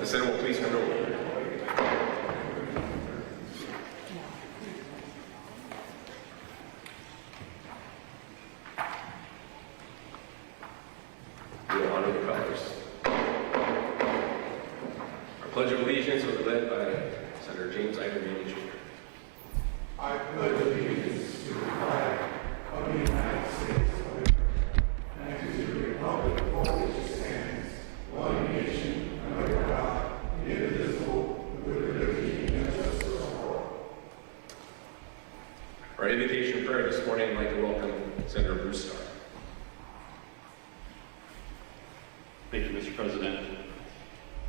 The Senate will please come to order. We will honor the colors. Our Pledge of Allegiance will be led by Senator James Ivan Jr. I pledge allegiance to the flag of the United States of America and to the republic for which it stands, one nation, under God, indivisible, with liberty and justice for all. Our invitation prayer this morning, I'd like to welcome Senator Bruce Starr. Thank you, Mr. President.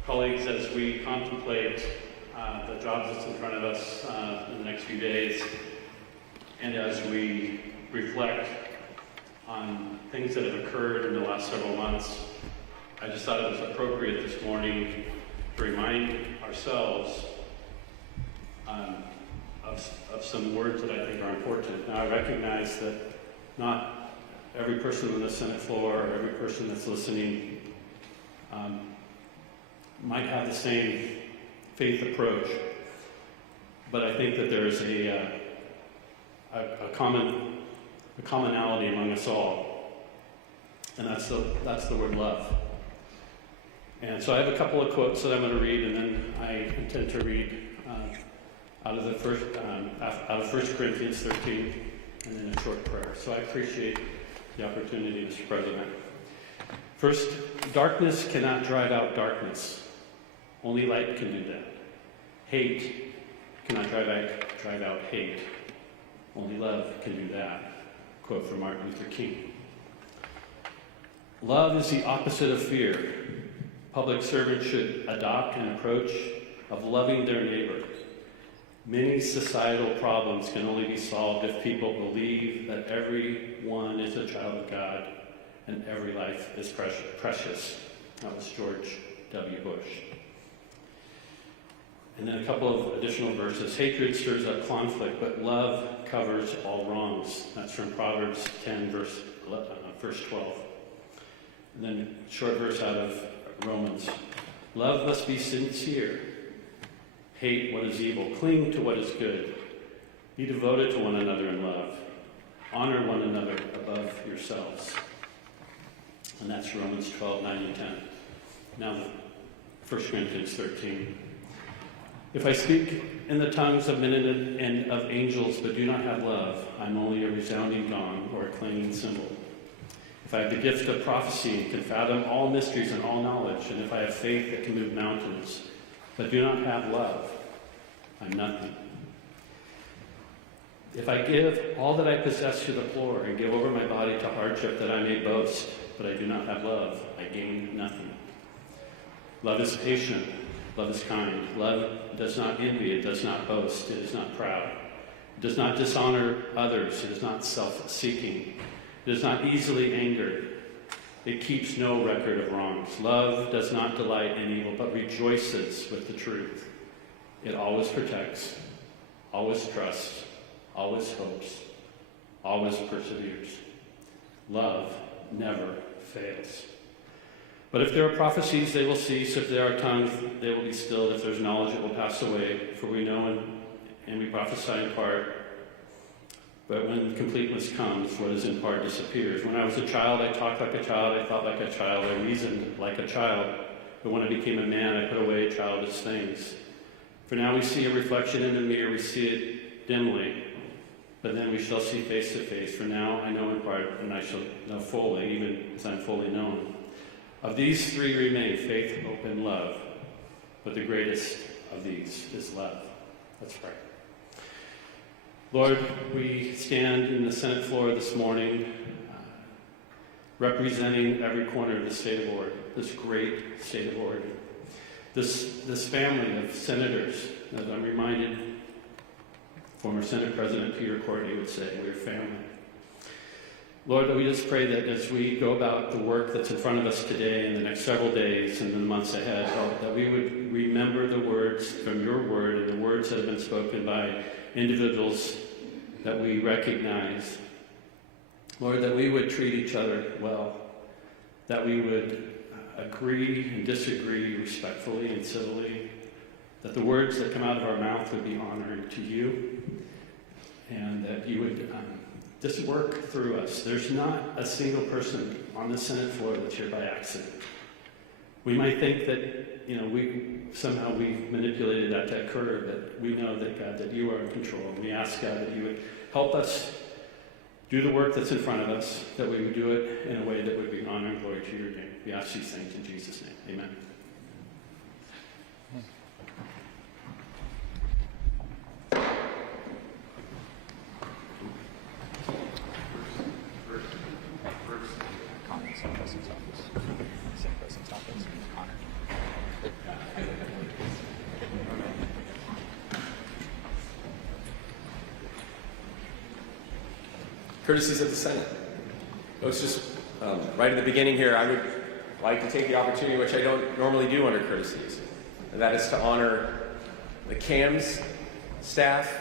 Colleagues, as we contemplate the jobs that's in front of us in the next few days, and as we reflect on things that have occurred in the last several months, I just thought it was appropriate this morning to remind ourselves of some words that I think are important. Now, I recognize that not every person on the Senate floor or every person that's listening might have the same faith approach, but I think that there's a commonality among us all, and that's the word love. And so I have a couple of quotes that I'm going to read, and then I intend to read out of 1 Corinthians 13, and then a short prayer. So I appreciate the opportunity, Mr. President. First, darkness cannot drive out darkness. Only light can do that. Hate cannot drive out hate. Only love can do that. Quote from Martin Luther King. Love is the opposite of fear. Public servants should adopt an approach of loving their neighbor. Many societal problems can only be solved if people believe that everyone is a child of God and every life is precious. That was George W. Bush. And then a couple of additional verses. Hatred stirs up conflict, but love covers all wrongs. That's from Proverbs 10, verse 12. And then a short verse out of Romans. Love must be sincere. Hate what is evil. Cling to what is good. Be devoted to one another in love. Honor one another above yourselves. And that's Romans 12, 9 and 10. Now, 1 Corinthians 13. If I speak in the tongues of men and of angels, but do not have love, I'm only a resounding gong or a clanging cymbal. If I have the gift of prophecy and can fathom all mysteries and all knowledge, and if I have faith that can move mountains, but do not have love, I'm nothing. If I give all that I possess to the poor and give over my body to hardship that I may boast, but I do not have love, I gain nothing. Love is patient. Love is kind. Love does not envy. It does not boast. It is not proud. It does not dishonor others. It is not self-seeking. It is not easily angered. It keeps no record of wrongs. Love does not delight in evil, but rejoices with the truth. It always protects, always trusts, always hopes, always perseveres. Love never fails. But if there are prophecies, they will cease. If there are tongues, they will be stilled. If there's knowledge, it will pass away. For we know and we prophesy in part. But when completeness comes, what is in part disappears. When I was a child, I talked like a child. I thought like a child. I reasoned like a child. But when I became a man, I put away childish things. For now we see a reflection in the mirror. We see it dimly. But then we shall see face to face. For now I know in part, and I shall know fully, even as I'm fully known. Of these three remain faith, hope, and love. but the greatest of these is love. Let's pray. Lord, we stand in the Senate floor this morning representing every corner of the state of Oregon, this great state of Oregon. This family of senators, as I'm reminded, former Senate President Peter Courtney would say, we're family. Lord, we just pray that as we go about the work that's in front of us today and the next several days and the months ahead, that we would remember the words from your word and the words that have been spoken by individuals that we recognize. Lord, that we would treat each other well, that we would agree and disagree respectfully and civilly, that the words that come out of our mouth would be honoring to you, and that you would just work through us. There's not a single person on the Senate floor that's here by accident. We might think that, we've manipulated that to occur, but we know that, God, that you are in control. And we ask, God, that you would help us do the work that's in front of us, that we would do it in a way that would be honor and glory to your name. We ask these things in Jesus' name. Amen. Courtesies of the Senate. Let's just, right at the beginning here, I would like to take the opportunity, which I don't normally do under courtesies, and that is to honor the CAMS staff,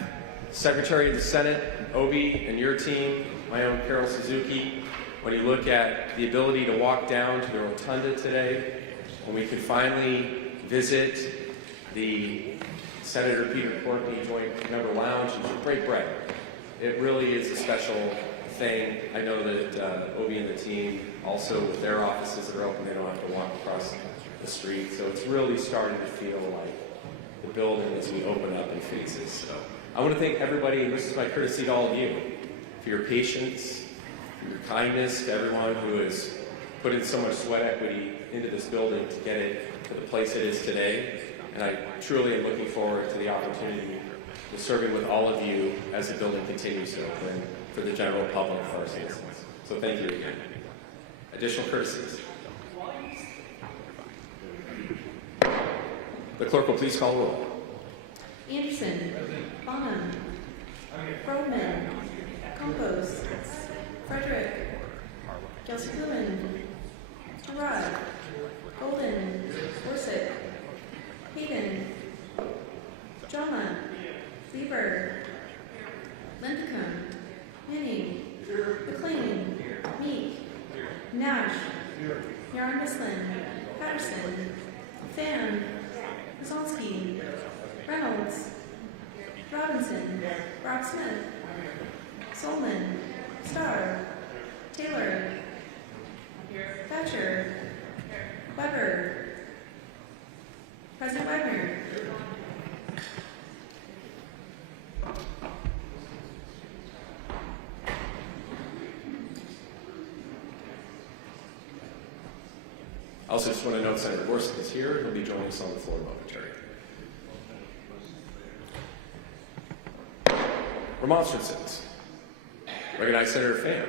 Secretary of the Senate, Obi, and your team, my own Carol Suzuki. When you look at the ability to walk down to the rotunda today, when we could finally visit the Senator Peter Courtney Joint Member Lounge and break bread. It really is a special thing. I know that Obi and the team, also with their offices that are open, they don't have to walk across the street. So it's really starting to feel like the building as we open up and faces. So I want to thank everybody, and this is my courtesy to all of you, for your patience, for your kindness, to everyone who has put in so much sweat equity into this building to get it to the place it is today. And I truly am looking forward to the opportunity to serving with all of you as the building continues to open for the general public, for our citizens. So thank you again. Additional courtesies. The clerk will please call the roll. Anderson, Bonham, Broadman, Campos, Frederick, Gelsi-Lewin, Arad, Golden, Gorsuch, Hayden, Joma, Lieber, Lindencombe, Henning, McLean, Meek, Nash, Yaron Mislin, Patterson, Pham, Kozlowski, Reynolds, Robinson, Brock Smith, Solman, Starr, Taylor, Thatcher, Weber, President Wagner. I also just want to note Senator Gorsuch is here. He'll be joining us on the floor momentarily. Remonstrances. Recognize Senator Pham.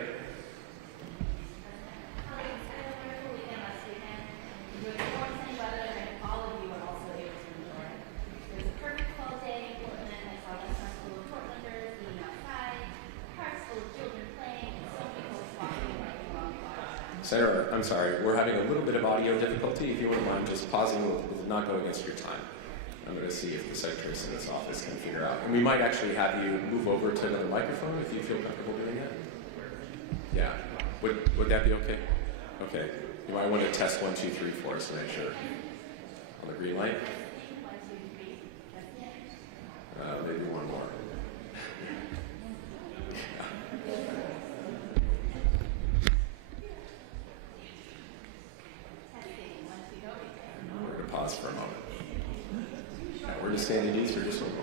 Senator, I'm sorry, we're having a little bit of audio difficulty. If you wouldn't mind just pausing, we'll not go against your time. I'm going to see if the Secretary of Senate's office can figure out. And we might actually have you move over to another microphone if you feel comfortable doing that. Yeah. Would that be okay? Okay. You might want to test 1, 2, 3 for us to make sure. On the green light. Maybe one more. We're going to pause for a moment. We're just standing these for just a moment.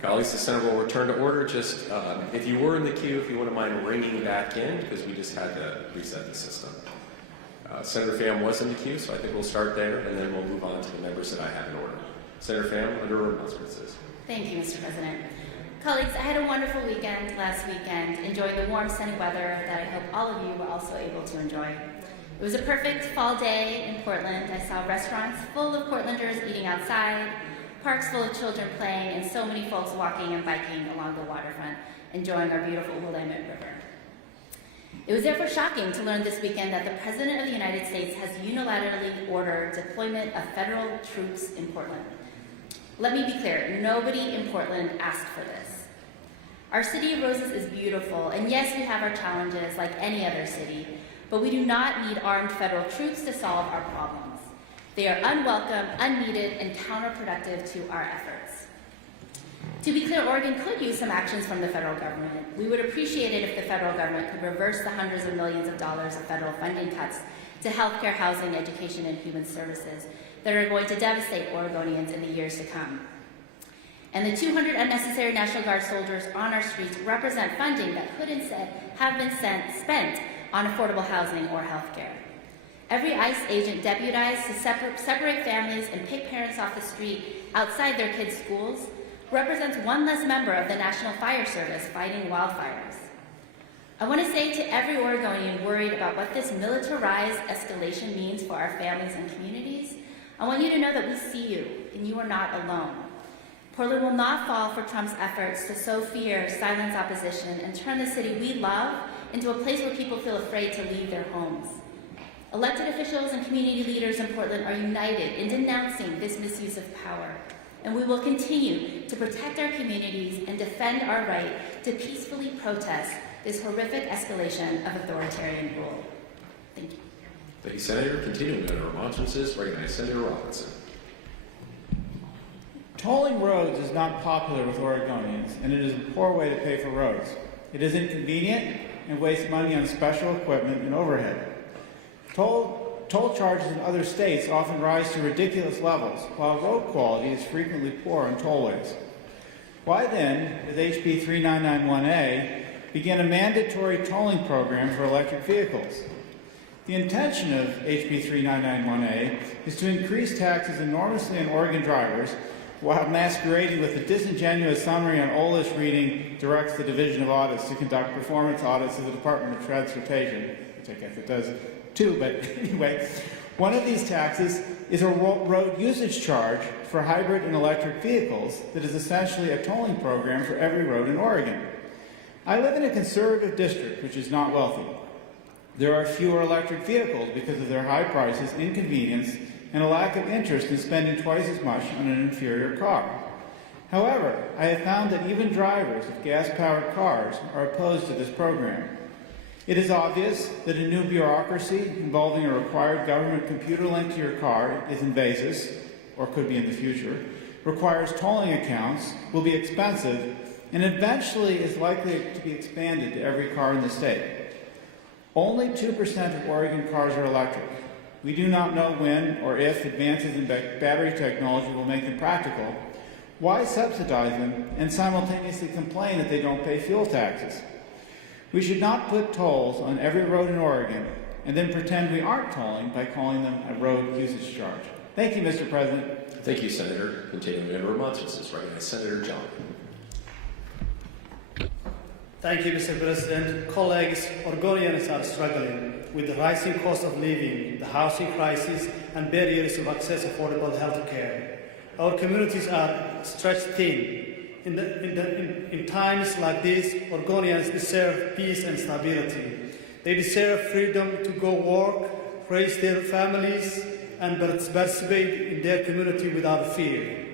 Colleagues, the Senate will return to order. Just if you were in the queue, if you wouldn't mind ringing back in, because we just had to reset the system. Senator Pham was in the queue, so I think we'll start there, and then we'll move on to the members that I have in order. Senator Pham, under remonstrances. Thank you, Mr. President. Colleagues, I had a wonderful weekend last weekend, enjoying the warm, sunny weather that I hope all of you were also able to enjoy. It was a perfect fall day in Portland. I saw restaurants full of Portlanders eating outside, parks full of children playing, and so many folks walking and biking along the waterfront, enjoying our beautiful Willamette River. It was therefore shocking to learn this weekend that the President of the United States has unilaterally ordered deployment of federal troops in Portland. Let me be clear, nobody in Portland asked for this. Our City of Roses is beautiful, and yes, we have our challenges like any other city, but we do not need armed federal troops to solve our problems. They are unwelcome, unneeded, and counterproductive to our efforts. To be clear, Oregon could use some actions from the federal government. We would appreciate it if the federal government could reverse the hundreds of millions of dollars of federal funding cuts to healthcare, housing, education, and human services that are going to devastate Oregonians in the years to come. And the 200 unnecessary National Guard soldiers on our streets represent funding that could instead have been spent on affordable housing or healthcare. Every ICE agent deputized to separate families and pick parents off the street outside their kids' schools represents one less member of the National Fire Service fighting wildfires. I want to say to every Oregonian worried about what this militarized escalation means for our families and communities, I want you to know that we see you and you are not alone. Portland will not fall for Trump's efforts to sow fear, silence opposition, and turn the city we love into a place where people feel afraid to leave their homes. Elected officials and community leaders in Portland are united in denouncing this misuse of power, and we will continue to protect our communities and defend our right to peacefully protest this horrific escalation of authoritarian rule. Thank you. Thank you, Senator. Continuing under remonstrances, recognize Senator Robinson. Tolling roads is not popular with Oregonians, and it is a poor way to pay for roads. It is inconvenient and wastes money on special equipment and overhead. Toll charges in other states often rise to ridiculous levels, while road quality is frequently poor on tollways. Why then, with HB 3991A, begin a mandatory tolling program for electric vehicles? The intention of HB 3991A is to increase taxes enormously on Oregon drivers while masquerading with a disingenuous summary on OLIS reading directs the Division of Audits to conduct performance audits of the Department of Transportation, which I guess it does too, but anyway. One of these taxes is a road usage charge for hybrid and electric vehicles that is essentially a tolling program for every road in Oregon. I live in a conservative district which is not wealthy. There are fewer electric vehicles because of their high prices, inconvenience, and a lack of interest in spending twice as much on an inferior car. However, I have found that even drivers of gas-powered cars are opposed to this program. It is obvious that a new bureaucracy involving a required government computer link to your car is invasive, or could be in the future, requires tolling accounts, will be expensive, and eventually is likely to be expanded to every car in the state. Only 2% of Oregon cars are electric. We do not know when or if advances in battery technology will make them practical. Why subsidize them and simultaneously complain that they don't pay fuel taxes? We should not put tolls on every road in Oregon and then pretend we aren't tolling by calling them a road usage charge. Thank you, Mr. President. Thank you, Senator. Continuing under remonstrances, recognize Senator John. Thank you, Mr. President. Colleagues, Oregonians are struggling with the rising cost of living, the housing crisis, and barriers to access affordable health care. Our communities are stretched thin. In times like this, Oregonians deserve peace and stability. They deserve freedom to go work, raise their families, and participate in their community without fear.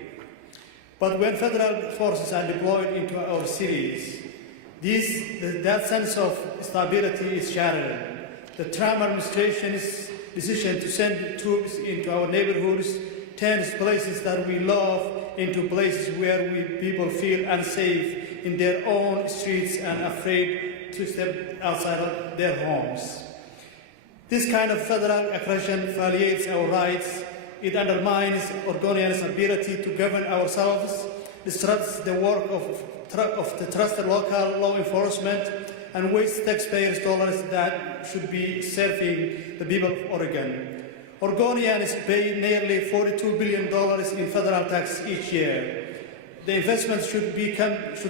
But when federal forces are deployed into our cities, that sense of stability is shattered. The Trump administration's decision to send troops into our neighborhoods turns places that we love into places where people feel unsafe in their own streets and afraid to step outside of their homes. This kind of federal aggression violates our rights. It undermines Oregonians' ability to govern ourselves. disrupts the work of the trusted local law enforcement and wastes taxpayers' dollars that should be serving the people of Oregon. Oregonians pay nearly $42 billion in federal tax each year. The investments should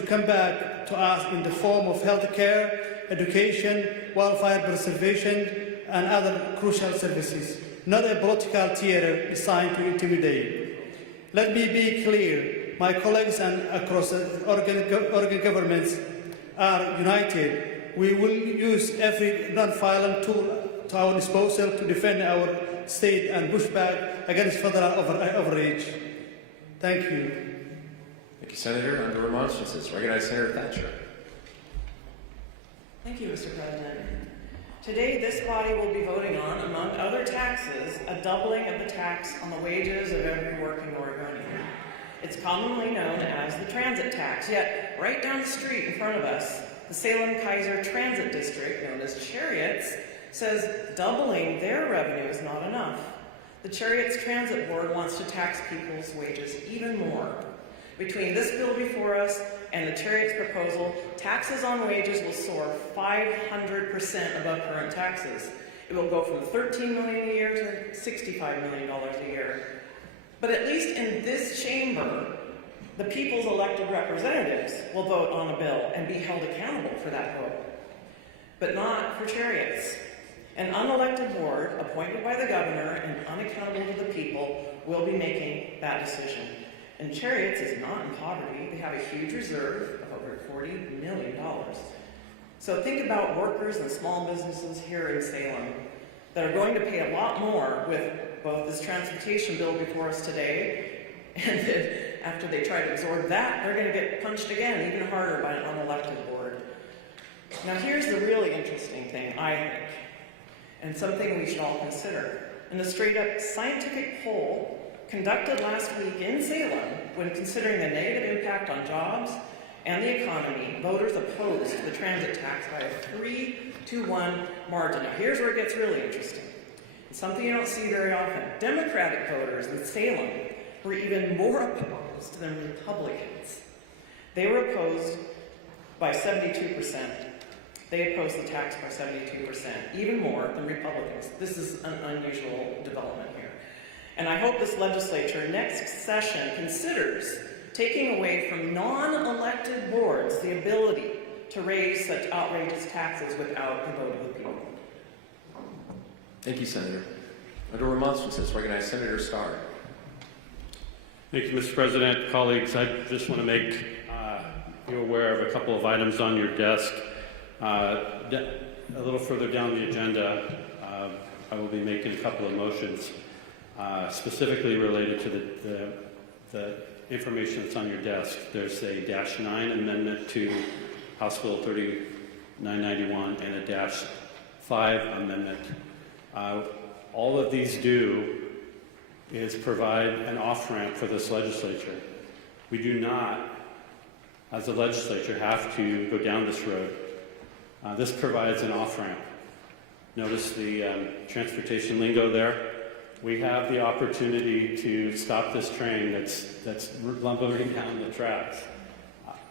come back to us in the form of health care, education, wildfire preservation, and other crucial services, not a political theater designed to intimidate. Let me be clear, my colleagues and across the Oregon governments are united. We will use every non-violent tool to our disposal to defend our state and push back against federal overreach. Thank you. Thank you, Senator. Under remonstrances, recognize Senator Thatcher. Thank you, Mr. President. Today, this body will be voting on, among other taxes, a doubling of the tax on the wages of every working Oregonian. It's commonly known as the transit tax, yet right down the street in front of us, the Salem-Keizer Transit District, known as Chariots, says doubling their revenue is not enough. The Chariots Transit Board wants to tax people's wages even more. Between this bill before us and the Chariots proposal, taxes on wages will soar 500% above current taxes. It will go from $13 million a year to $65 million a year. But at least in this chamber, the people's elected representatives will vote on a bill and be held accountable for that vote. But not for Chariots. An unelected board appointed by the governor and unaccountable to the people will be making that decision. And Chariots is not in poverty. They have a huge reserve of over $40 million. So think about workers and small businesses here in Salem that are going to pay a lot more with both this transportation bill before us today, and then after they try to absorb that, they're going to get punched again, even harder, by an unelected board. Now here's the really interesting thing, I think, and something we should all consider. In a straight-up scientific poll conducted last week in Salem, when considering the negative impact on jobs and the economy, voters opposed the transit tax by a 3-1 margin. Now here's where it gets really interesting. It's something you don't see very often. Democratic voters in Salem were even more opposed than Republicans. They were opposed by 72%. They opposed the tax by 72%, even more than Republicans. This is an unusual development here. And I hope this legislature next session considers taking away from non-elected boards the ability to raise such outrageous taxes without the vote of the people. Thank you, Senator. Under remonstrances, recognize Senator Starr. Thank you, Mr. President. Colleagues, I just want to make you aware of a couple of items on your desk. A little further down the agenda, I will be making a couple of motions specifically related to the information that's on your desk. There's a -9 amendment to House Bill 3991 and a -5 amendment. All of these do is provide an off-ramp for this legislature. We do not, as a legislature, have to go down this road. This provides an off-ramp. Notice the transportation lingo there. We have the opportunity to stop this train that's lumbering down the tracks.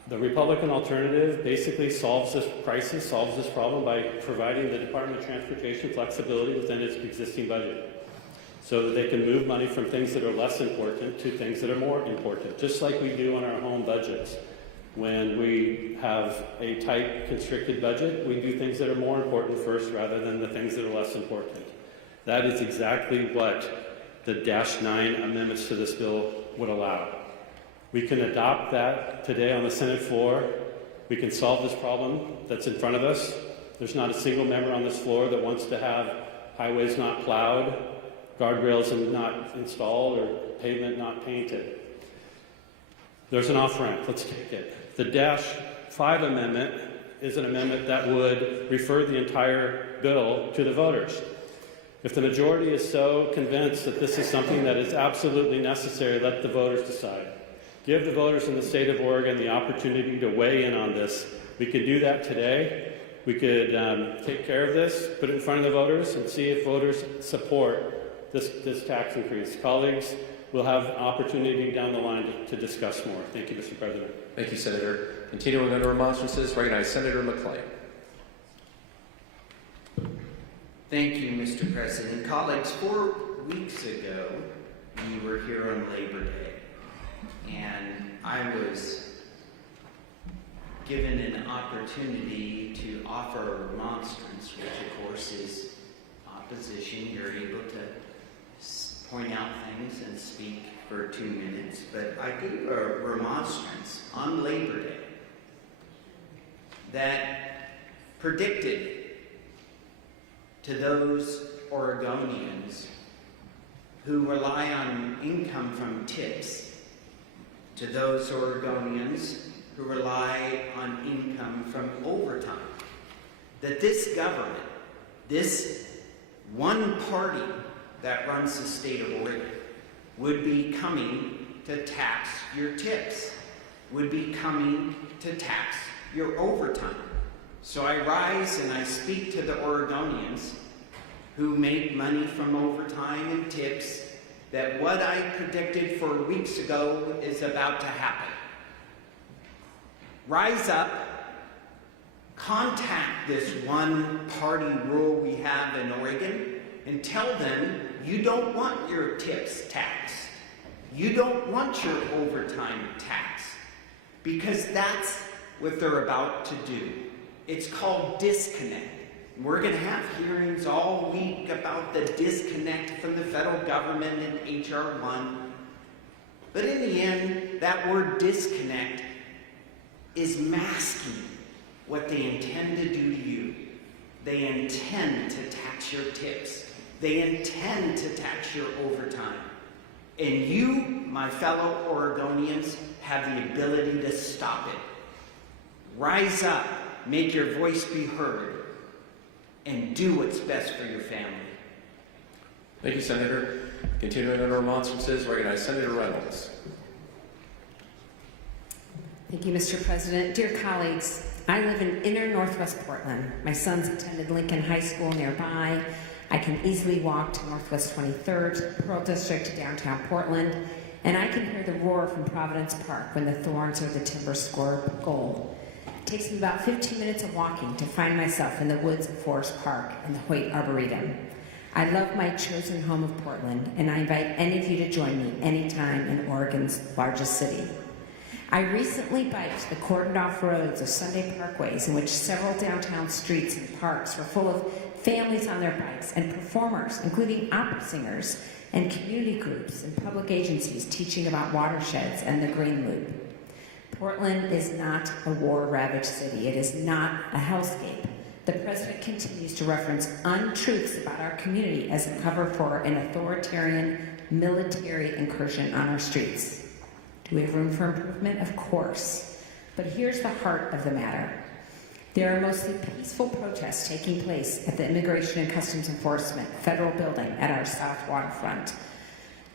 The Republican alternative basically solves this crisis, solves this problem by providing the Department of Transportation flexibility within its existing budget so that they can move money from things that are less important to things that are more important, just like we do on our home budgets. When we have a tight, constricted budget, we do things that are more important first rather than the things that are less important. That is exactly what the -9 amendments to this bill would allow. We can adopt that today on the Senate floor. We can solve this problem that's in front of us. There's not a single member on this floor that wants to have highways not plowed, guardrails not installed, or pavement not painted. There's an off-ramp. Let's take it. The -5 amendment is an amendment that would refer the entire bill to the voters. If the majority is so convinced that this is something that is absolutely necessary, let the voters decide. Give the voters in the state of Oregon the opportunity to weigh in on this. We could do that today. We could take care of this, put it in front of the voters, and see if voters support this tax increase. Colleagues, we'll have an opportunity down the line to discuss more. Thank you, Mr. President. Thank you, Senator. Continuing under remonstrances, recognize Senator McClain. Thank you, Mr. President. Colleagues, 4 weeks ago, we were here on Labor Day, and I was given an opportunity to offer a remonstrance, which of course is opposition. You're able to point out things and speak for 2 minutes, but I gave a remonstrance on Labor Day that predicted to those Oregonians who rely on income from tips, to those Oregonians who rely on income from overtime, that this government, this one party that runs the state of Oregon, would be coming to tax your tips, would be coming to tax your overtime. So I rise and I speak to the Oregonians who make money from overtime and tips, that what I predicted 4 weeks ago is about to happen. Rise up, contact this one-party rule we have in Oregon, and tell them you don't want your tips taxed. You don't want your overtime taxed, because that's what they're about to do. It's called disconnect. We're going to have hearings all week about the disconnect from the federal government and HR 1. But in the end, that word disconnect is masking what they intend to do to you. They intend to tax your tips. They intend to tax your overtime. And you, my fellow Oregonians, have the ability to stop it. Rise up, make your voice be heard, and do what's best for your family. Thank you, Senator. Continuing under remonstrances, recognize Senator Reynolds. Thank you, Mr. President. Dear colleagues, I live in inner Northwest Portland. My sons attended Lincoln High School nearby. I can easily walk to Northwest 23rd, Pearl District to downtown Portland, and I can hear the roar from Providence Park when the Thorns or the Timber score goal. It takes me about 15 minutes of walking to find myself in the woods of Forest Park and the Hoyt Arboretum. I love my chosen home of Portland, and I invite any of you to join me anytime in Oregon's largest city. I recently biked the cordoned-off roads of Sunday parkways in which several downtown streets and parks were full of families on their bikes and performers, including opera singers and community groups and public agencies teaching about watersheds and the Green Loop. Portland is not a war-ravaged city. It is not a hellscape. The president continues to reference untruths about our community as a cover for an authoritarian military incursion on our streets. Do we have room for improvement? Of course. But here's the heart of the matter. There are mostly peaceful protests taking place at the Immigration and Customs Enforcement federal building at our South Waterfront.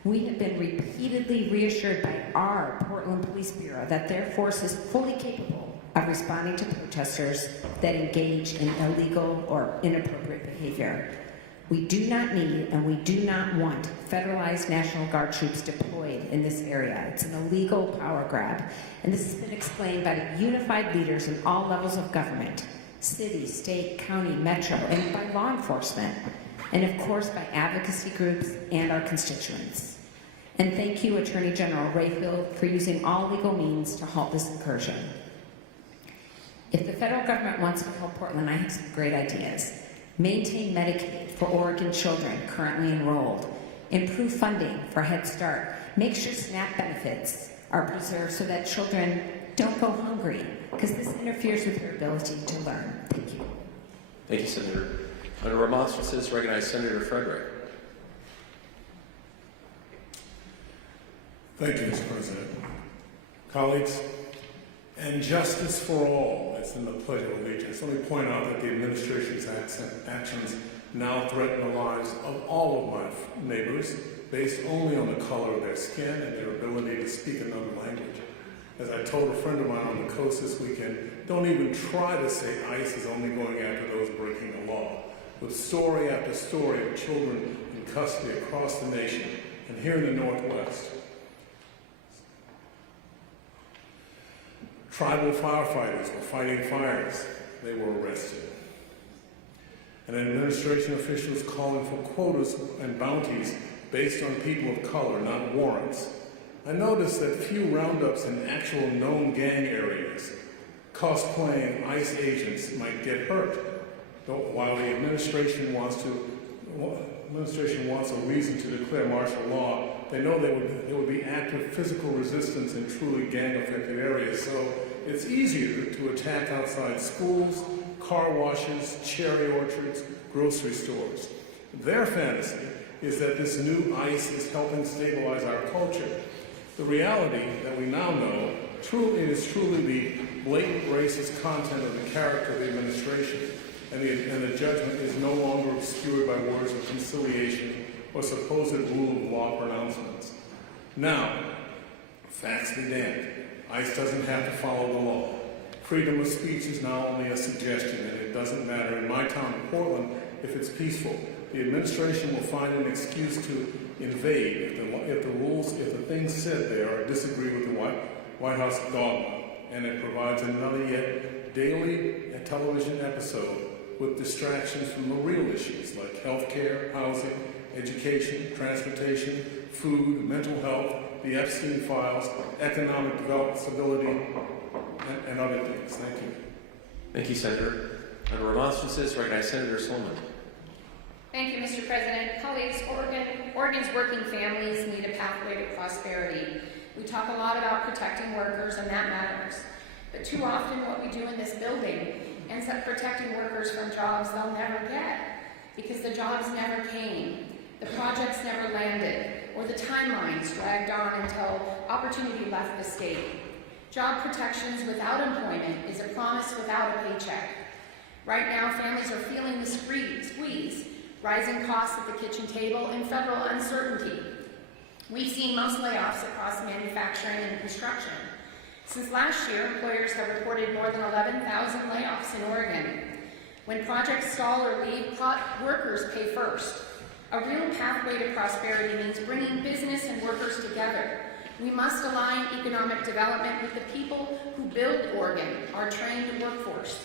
We have been repeatedly reassured by our Portland Police Bureau that their force is fully capable of responding to protesters that engage in illegal or inappropriate behavior. We do not need and we do not want federalized National Guard troops deployed in this area. It's an illegal power grab, and this has been explained by the unified leaders in all levels of government, city, state, county, metro, and by law enforcement, and of course by advocacy groups and our constituents. And thank you, Attorney General Rayfield, for using all legal means to halt this incursion. If the federal government wants to help Portland, I have some great ideas. Maintain Medicaid for Oregon children currently enrolled. Improve funding for Head Start. Make sure SNAP benefits are preserved so that children don't go hungry, because this interferes with their ability to learn. Thank you. Thank you, Senator. Under remonstrances, recognize Senator Frederick. Thank you, Mr. President. Colleagues, and justice for all, as in the Pledge of Allegiance. Let me point out that the administration's actions now threaten the lives of all of my neighbors based only on the color of their skin and their ability to speak another language. As I told a friend of mine on the coast this weekend, don't even try to say ICE is only going after those breaking the law. With story after story of children in custody across the nation, And here in the Northwest, tribal firefighters were fighting fires. They were arrested. And administration officials calling for quotas and bounties based on people of color, not warrants. I noticed that few roundups in actual known gang areas cosplaying ICE agents might get hurt. While the administration wants a reason to declare martial law, they know there would be active physical resistance in truly gang-affected areas, so it's easier to attack outside schools, car washes, cherry orchards, grocery stores. Their fantasy is that this new ICE is helping stabilize our culture. The reality that we now know is truly the blatant racist content of the character of the administration, and the judgment is no longer obscured by words of conciliation or supposed rule of law pronouncements. Now, facts be damned, ICE doesn't have to follow the law. Freedom of speech is now only a suggestion, and it doesn't matter in my town of Portland if it's peaceful. The administration will find an excuse to invade if the things said there disagree with the White House dogma, and it provides another yet daily television episode with distractions from the real issues like health care, housing, education, transportation, food, mental health, the Epstein files, economic development, stability, and other things. Thank you. Thank you, Senator. Under remonstrances, recognize Senator Sloman. Thank you, Mr. President. Colleagues, Oregon's working families need a pathway to prosperity. We talk a lot about protecting workers, and that matters. But too often what we do in this building ends up protecting workers from jobs they'll never get because the jobs never came, the projects never landed, or the timelines dragged on until opportunity left the state. Job protections without employment is a promise without a paycheck. Right now, families are feeling the squeeze, rising costs at the kitchen table, and federal uncertainty. We've seen most layoffs across manufacturing and construction. Since last year, employers have reported more than 11,000 layoffs in Oregon. When projects stall or leave, workers pay first. A real pathway to prosperity means bringing business and workers together. We must align economic development with the people who build Oregon, our trained workforce.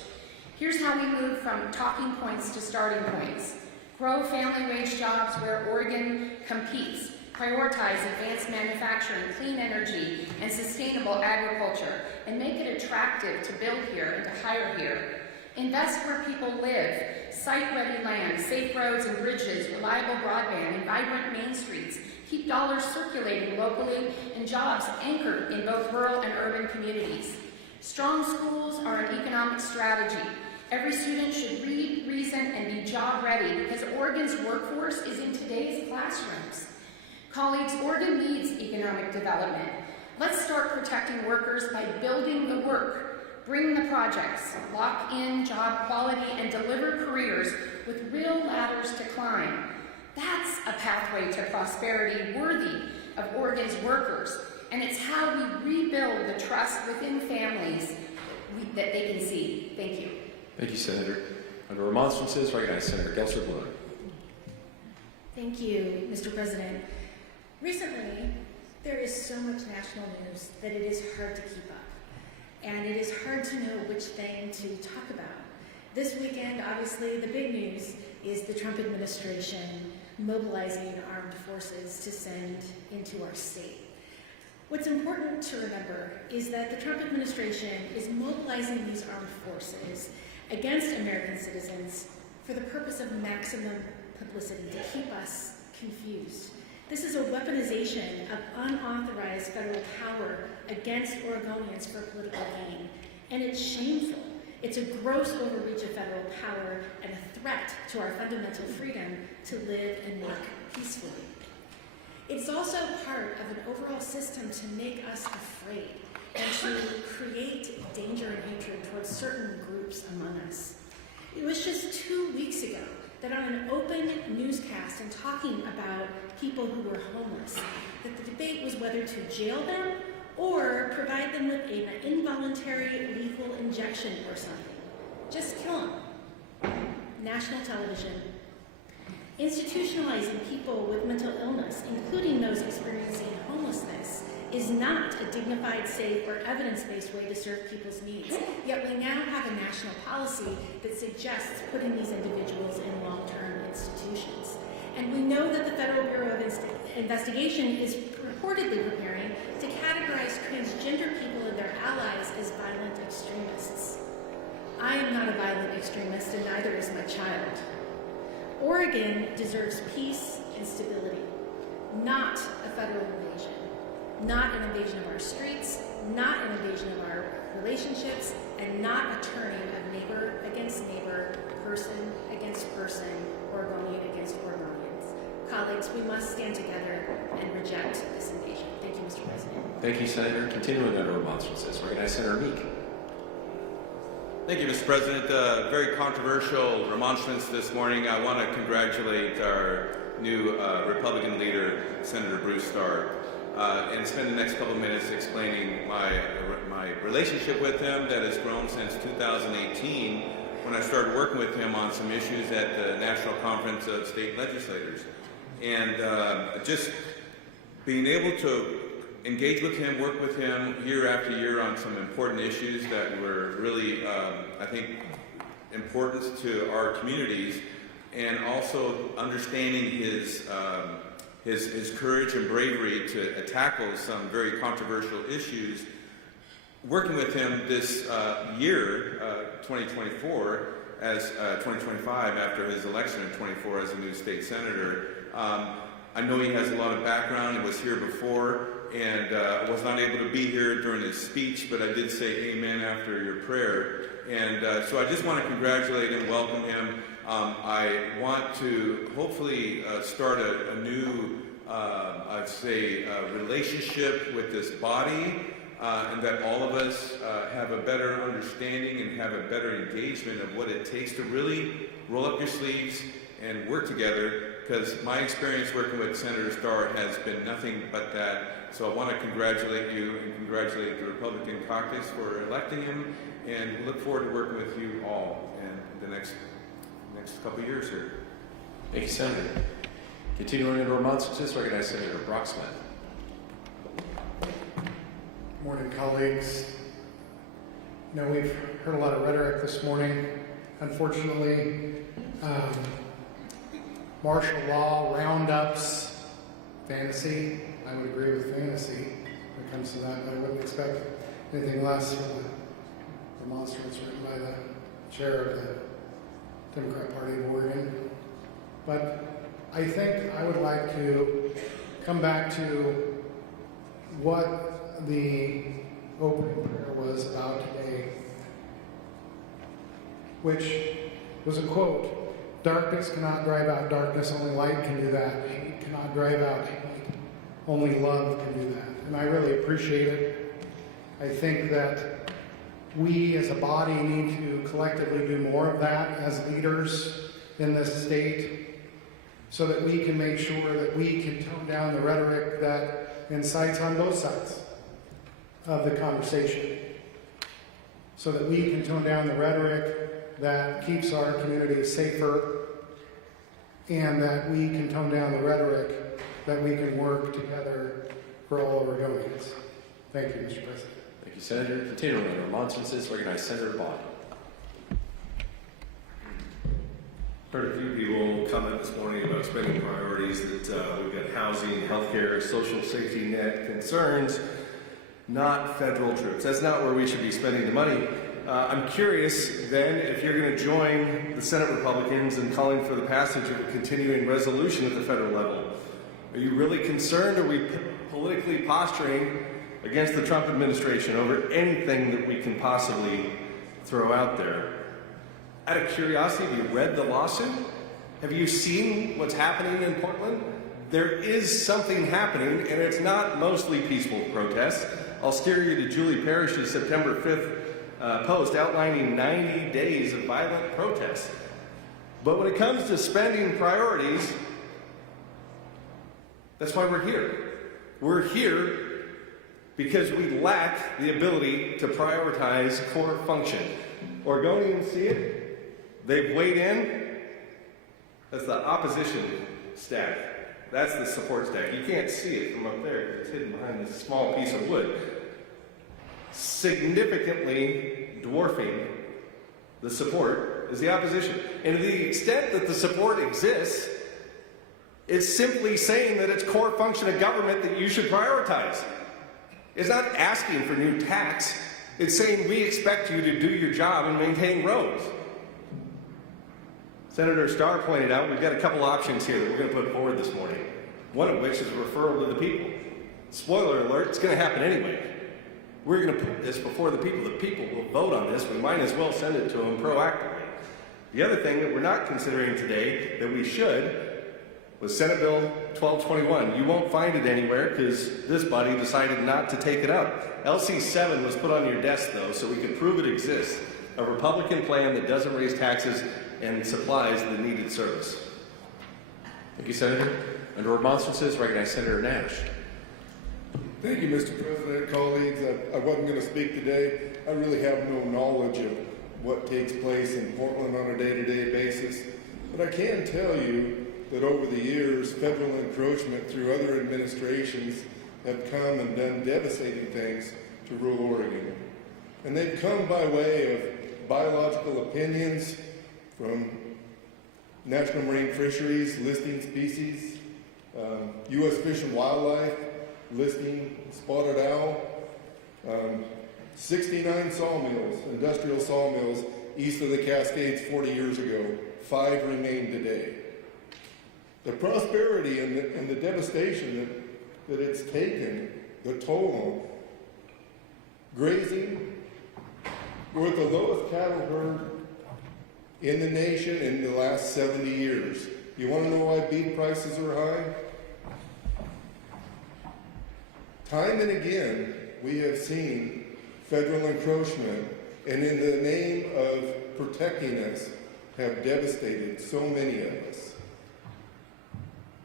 Here's how we move from talking points to starting points. Grow family wage jobs where Oregon competes. Prioritize advanced manufacturing, clean energy, and sustainable agriculture, and make it attractive to build here and to hire here. Invest where people live. Site-ready land, safe roads and bridges, reliable broadband, and vibrant main streets. Keep dollars circulating locally and jobs anchored in both rural and urban communities. Strong schools are an economic strategy. Every student should read, reason, and be job ready because Oregon's workforce is in today's classrooms. Colleagues, Oregon needs economic development. Let's start protecting workers by building the work, bring the projects, lock in job quality, and deliver careers with real ladders to climb. That's a pathway to prosperity worthy of Oregon's workers, and it's how we rebuild the trust within families that they can see. Thank you. Thank you, Senator. Under remonstrances, recognize Senator Gelser-Blumer. Thank you, Mr. President. Recently, there is so much national news that it is hard to keep up, and it is hard to know which thing to talk about. This weekend, obviously, the big news is the Trump administration mobilizing armed forces to send into our state. What's important to remember is that the Trump administration is mobilizing these armed forces against American citizens for the purpose of maximum publicity, to keep us confused. This is a weaponization of unauthorized federal power against Oregonians for political gain, and it's shameful. It's a gross overreach of federal power and a threat to our fundamental freedom to live and work peacefully. It's also part of an overall system to make us afraid and to create danger and hatred towards certain groups among us. It was just 2 weeks ago that on an open newscast and talking about people who were homeless, that the debate was whether to jail them or provide them with an involuntary lethal injection or something. Just kill them. National television. Institutionalizing people with mental illness, including those experiencing homelessness, is not a dignified, safe, or evidence-based way to serve people's needs. Yet we now have a national policy that suggests putting these individuals in long-term institutions. And we know that the Federal Bureau of Investigation is reportedly preparing to categorize transgender people and their allies as violent extremists. I am not a violent extremist, and neither is my child. Oregon deserves peace and stability, not a federal invasion, not an invasion of our streets, not an invasion of our relationships, and not a turning of neighbor against neighbor, person against person, Oregonian against Oregonians. Colleagues, we must stand together and reject this invasion. Thank you, Mr. President. Thank you, Senator. Continuing under remonstrances, recognize Senator Meek. Thank you, Mr. President. Very controversial remonstrance this morning. I want to congratulate our new Republican leader, Senator Bruce Starr, and spend the next couple of minutes explaining my relationship with him that has grown since 2018 when I started working with him on some issues at the National Conference of State Legislators. And just being able to engage with him, work with him year after year on some important issues that were really, I think, important to our communities, and also understanding his courage and bravery to tackle some very controversial issues. Working with him this year, 2024, as 2025, after his election in 24 as a new state senator, I know he has a lot of background. He was here before, and was not able to be here during his speech, but I did say amen after your prayer. And so I just want to congratulate and welcome him. I want to hopefully start a new, I'd say, relationship with this body, and that all of us have a better understanding and have a better engagement of what it takes to really roll up your sleeves and work together, because my experience working with Senator Starr has been nothing but that. So I want to congratulate you and congratulate the Republican Caucus for electing him, and look forward to working with you all in the next couple of years here. Thank you, Senator. Continuing under remonstrances, recognize Senator Brocksmith. Morning, colleagues. You know, we've heard a lot of rhetoric this morning. Unfortunately, martial law, roundups, fantasy. I would agree with fantasy when it comes to that, but I wouldn't expect anything less from the remonstrance written by the chair of the Democrat Party of Oregon. But I think I would like to come back to what the opening prayer was about today, which was a quote: "Darkness cannot drive out darkness, only light can do that. Hate cannot drive out hate, only love can do that." And I really appreciate it. I think that we as a body need to collectively do more of that as leaders in this state, so that we can make sure that we can tone down the rhetoric that incites on both sides of the conversation, so that we can tone down the rhetoric that keeps our communities safer, and that we can tone down the rhetoric that we can work together for all Oregonians. Thank you, Mr. President. Thank you, Senator. Continuing under remonstrances, recognize Senator Bond. Heard a few people comment this morning about spending priorities, that we've got housing, healthcare, social safety net concerns, not federal troops. That's not where we should be spending the money. I'm curious then if you're going to join the Senate Republicans in calling for the passage of a continuing resolution at the federal level. Are you really concerned? Are we politically posturing against the Trump administration over anything that we can possibly throw out there? Out of curiosity, have you read the lawsuit? Have you seen what's happening in Portland? There is something happening, and it's not mostly peaceful protests. I'll steer you to Julie Parrish's September 5th post outlining 90 days of violent protests. But when it comes to spending priorities, that's why we're here. We're here because we lack the ability to prioritize core function. Oregonians see it. They've weighed in. That's the opposition stack. That's the support stack. You can't see it from up there. It's hidden behind this small piece of wood. Significantly dwarfing the support is the opposition. And to the extent that the support exists, it's simply saying that it's core function of government that you should prioritize. It's not asking for new tax. It's saying we expect you to do your job and maintain roads. Senator Starr pointed out we've got a couple options here that we're going to put forward this morning. One of which is a referral to the people. Spoiler alert, it's going to happen anyway. We're going to put this before the people. The people will vote on this. We might as well send it to them proactively. The other thing that we're not considering today that we should was Senate Bill 1221. You won't find it anywhere because this body decided not to take it up. LC 7 was put on your desk though, so we can prove it exists. A Republican plan that doesn't raise taxes and supplies the needed service. Thank you, Senator. Under remonstrances, recognize Senator Nash. Thank you, Mr. President, colleagues. I wasn't going to speak today. I really have no knowledge of what takes place in Portland on a day-to-day basis. But I can tell you that over the years, federal encroachment through other administrations have come and done devastating things to rural Oregon. And they've come by way of biological opinions from National Marine Fisheries listing species, U.S. Fish and Wildlife listing spotted owl, 69 sawmills, industrial sawmills east of the Cascades 40 years ago. 5 remain today. The prosperity and the devastation that it's taken, the toll on grazing, we're at the lowest cattle herd in the nation in the last 70 years. You want to know why beef prices are high? Time and again, we have seen federal encroachment, and in the name of protecting us, have devastated so many of us.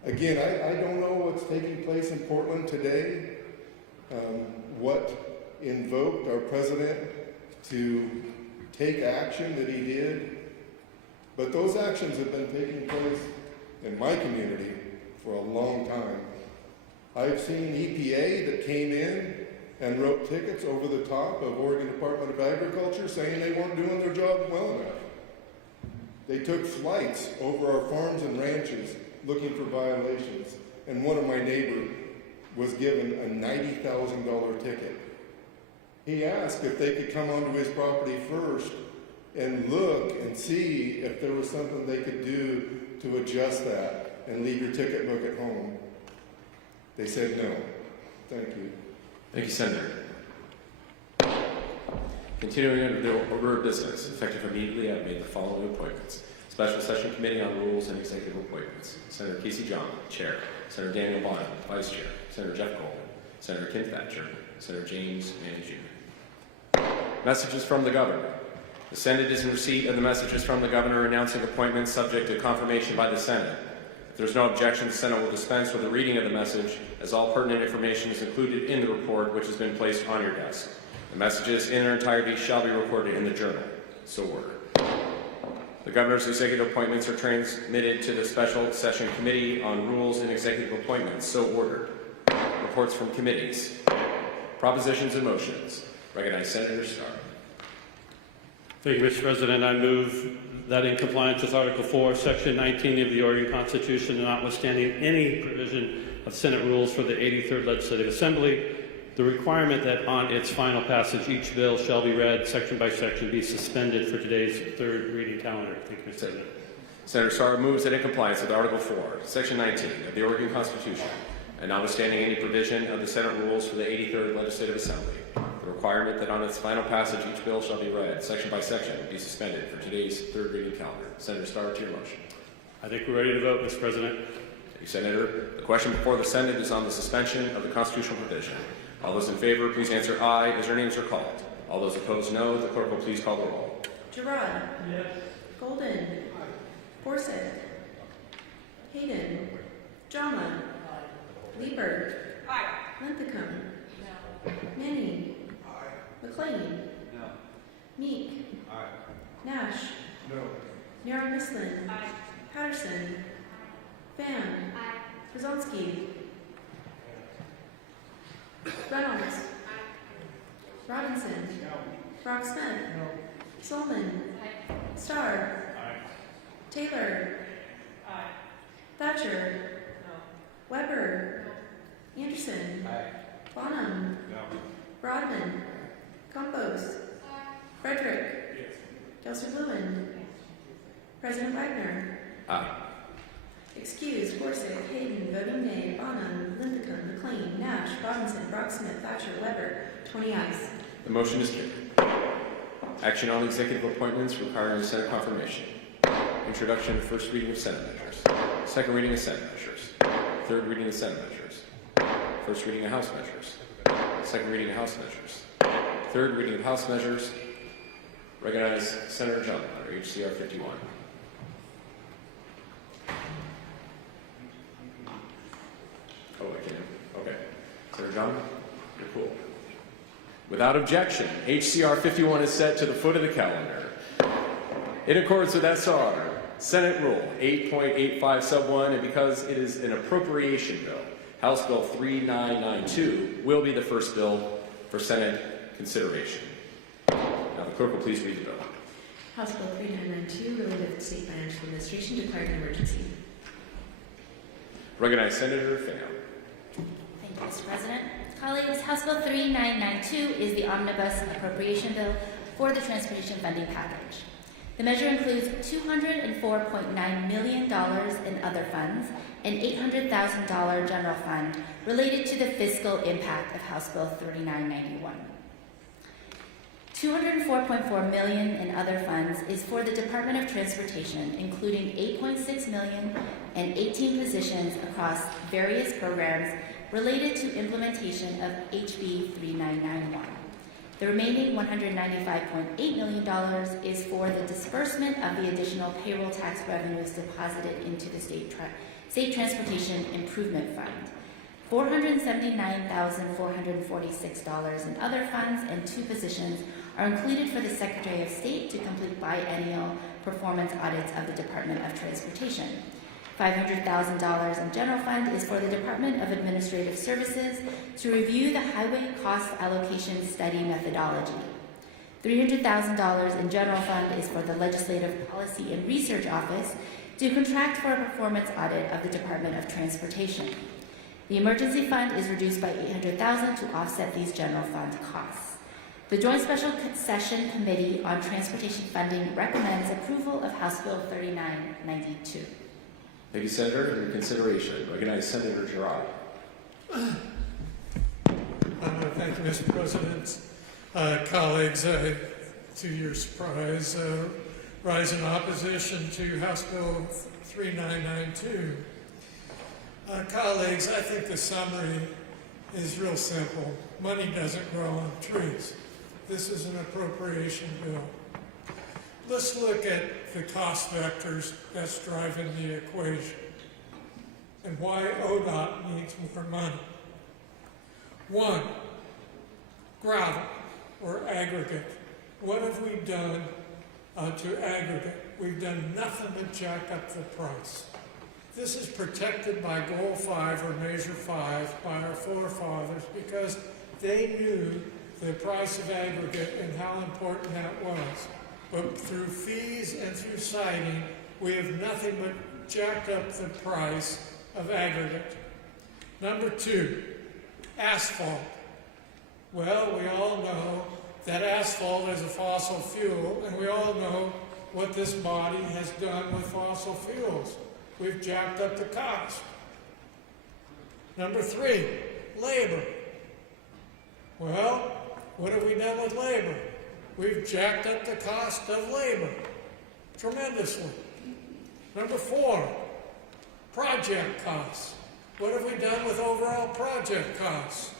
Again, I don't know what's taking place in Portland today, what invoked our president to take action that he did, but those actions have been taking place in my community for a long time. I've seen EPA that came in and wrote tickets over the top of Oregon Department of Agriculture saying they weren't doing their job well enough. They took flights over our farms and ranches looking for violations, and one of my neighbors was given a $90,000 ticket. He asked if they could come onto his property first and look and see if there was something they could do to adjust that and leave your ticket book at home. They said no. Thank you. Thank you, Senator. Continuing under the order of business, effective immediately, I've made the following appointments. Special Session Committee on Rules and Executive Appointments. Senator Casey John, Chair. Senator Daniel Bonham, Vice Chair. Senator Jeff Golden. Senator Kim Thatcher. Senator James Manning Jr. Messages from the Governor. The Senate is in receipt of the messages from the Governor announcing appointments subject to confirmation by the Senate. If there is no objection, the Senate will dispense with the reading of the message, as all pertinent information is included in the report which has been placed on your desk. The messages in their entirety shall be recorded in the journal. So ordered. The Governor's executive appointments are transmitted to the Special Session Committee on Rules and Executive Appointments. So ordered. Reports from committees. Propositions and motions. Recognize Senator Starr. Thank you, Mr. President. I move that in compliance with Article 4, Section 19 of the Oregon Constitution, and notwithstanding any provision of Senate rules for the 83rd Legislative Assembly, the requirement that on its final passage each bill shall be read section by section be suspended for today's third reading calendar. Thank you, Mr. President. Senator Starr moves that in compliance with Article 4, Section 19 of the Oregon Constitution, and notwithstanding any provision of the Senate rules for the 83rd Legislative Assembly, the requirement that on its final passage each bill shall be read section by section be suspended for today's third reading calendar. Senator Starr, to your motion. I think we're ready to vote, Mr. President. Thank you, Senator. The question before the Senate is on the suspension of the constitutional provision. All those in favor, please answer aye as their names are called. All those opposed, no. The clerk will please call the roll. Gerard. Yes. Golden. Forsyth. Hayden. Jama. Lieber. Linthicum. Manning. McLean. Meek. Nash. No. Nara Mislin. Patterson. Pham. Brzezowski. Reynolds. Robinson. Brock-Smith. Solomon. Starr. Taylor. Thatcher. Weber. Anderson. Bonham. Broadman. Campos. Frederick. Gelser-Lewin. President Wagner. Aye. Excused: Forsyth, Hayden, voting nay, Bonham, Linthicum, McLean, Nash, Robinson, Brock-Smith, Thatcher, Weber. 20 ayes. The motion is carried. Action on executive appointments requiring Senate confirmation. Introduction and first reading of Senate measures. Second reading of Senate measures. Third reading of Senate measures. First reading of House measures. Second reading of House measures. Third reading of House measures. Recognize Senator John under HCR 51. Oh, I can. Okay. Senator John, you're cool. Without objection, HCR 51 is set to the foot of the calendar. In accordance with SR, Senate Rule 8.85 sub 1, and because it is an appropriation bill, House Bill 3992 will be the first bill for Senate consideration. Now the clerk will please read the bill. House Bill 3992, related to state financial administration, declared an emergency. Recognize Senator Pham. Thank you, Mr. President. Colleagues, House Bill 3992 is the omnibus appropriation bill for the transportation funding package. The measure includes $204.9 million in other funds and $800,000 general fund related to the fiscal impact of House Bill 3991. $204.4 million in other funds is for the Department of Transportation, including $8.6 million and 18 positions across various programs related to implementation of HB 3991. The remaining $195.8 million is for the disbursement of the additional payroll tax revenues deposited into the State Transportation Improvement Fund. $479,446 in other funds and 2 positions are included for the Secretary of State to complete biennial performance audits of the Department of Transportation. $500,000 in general fund is for the Department of Administrative Services to review the highway cost allocation study methodology. $300,000 in general fund is for the Legislative Policy and Research Office to contract for a performance audit of the Department of Transportation. The emergency fund is reduced by $800,000 to offset these general fund costs. The Joint Special Session Committee on Transportation Funding recommends approval of House Bill 3992. Thank you, Senator. Under consideration, recognize Senator Girard. Thank you, Mr. President. Colleagues, to your surprise, rise in opposition to House Bill 3992. Colleagues, I think the summary is real simple. Money doesn't grow on trees. This is an appropriation bill. Let's look at the cost vectors that's driving the equation and why ODOT needs more money. 1, gravel or aggregate. What have we done to aggregate? We've done nothing but jack up the price. This is protected by Goal 5 or Measure 5 by our forefathers because they knew the price of aggregate and how important that was. But through fees and through citing, we have nothing but jacked up the price of aggregate. Number 2, asphalt. Well, we all know that asphalt is a fossil fuel, and we all know what this body has done with fossil fuels. We've jacked up the cost. Number 3, labor. Well, what have we done with labor? We've jacked up the cost of labor tremendously. Number 4, project costs. What have we done with overall project costs?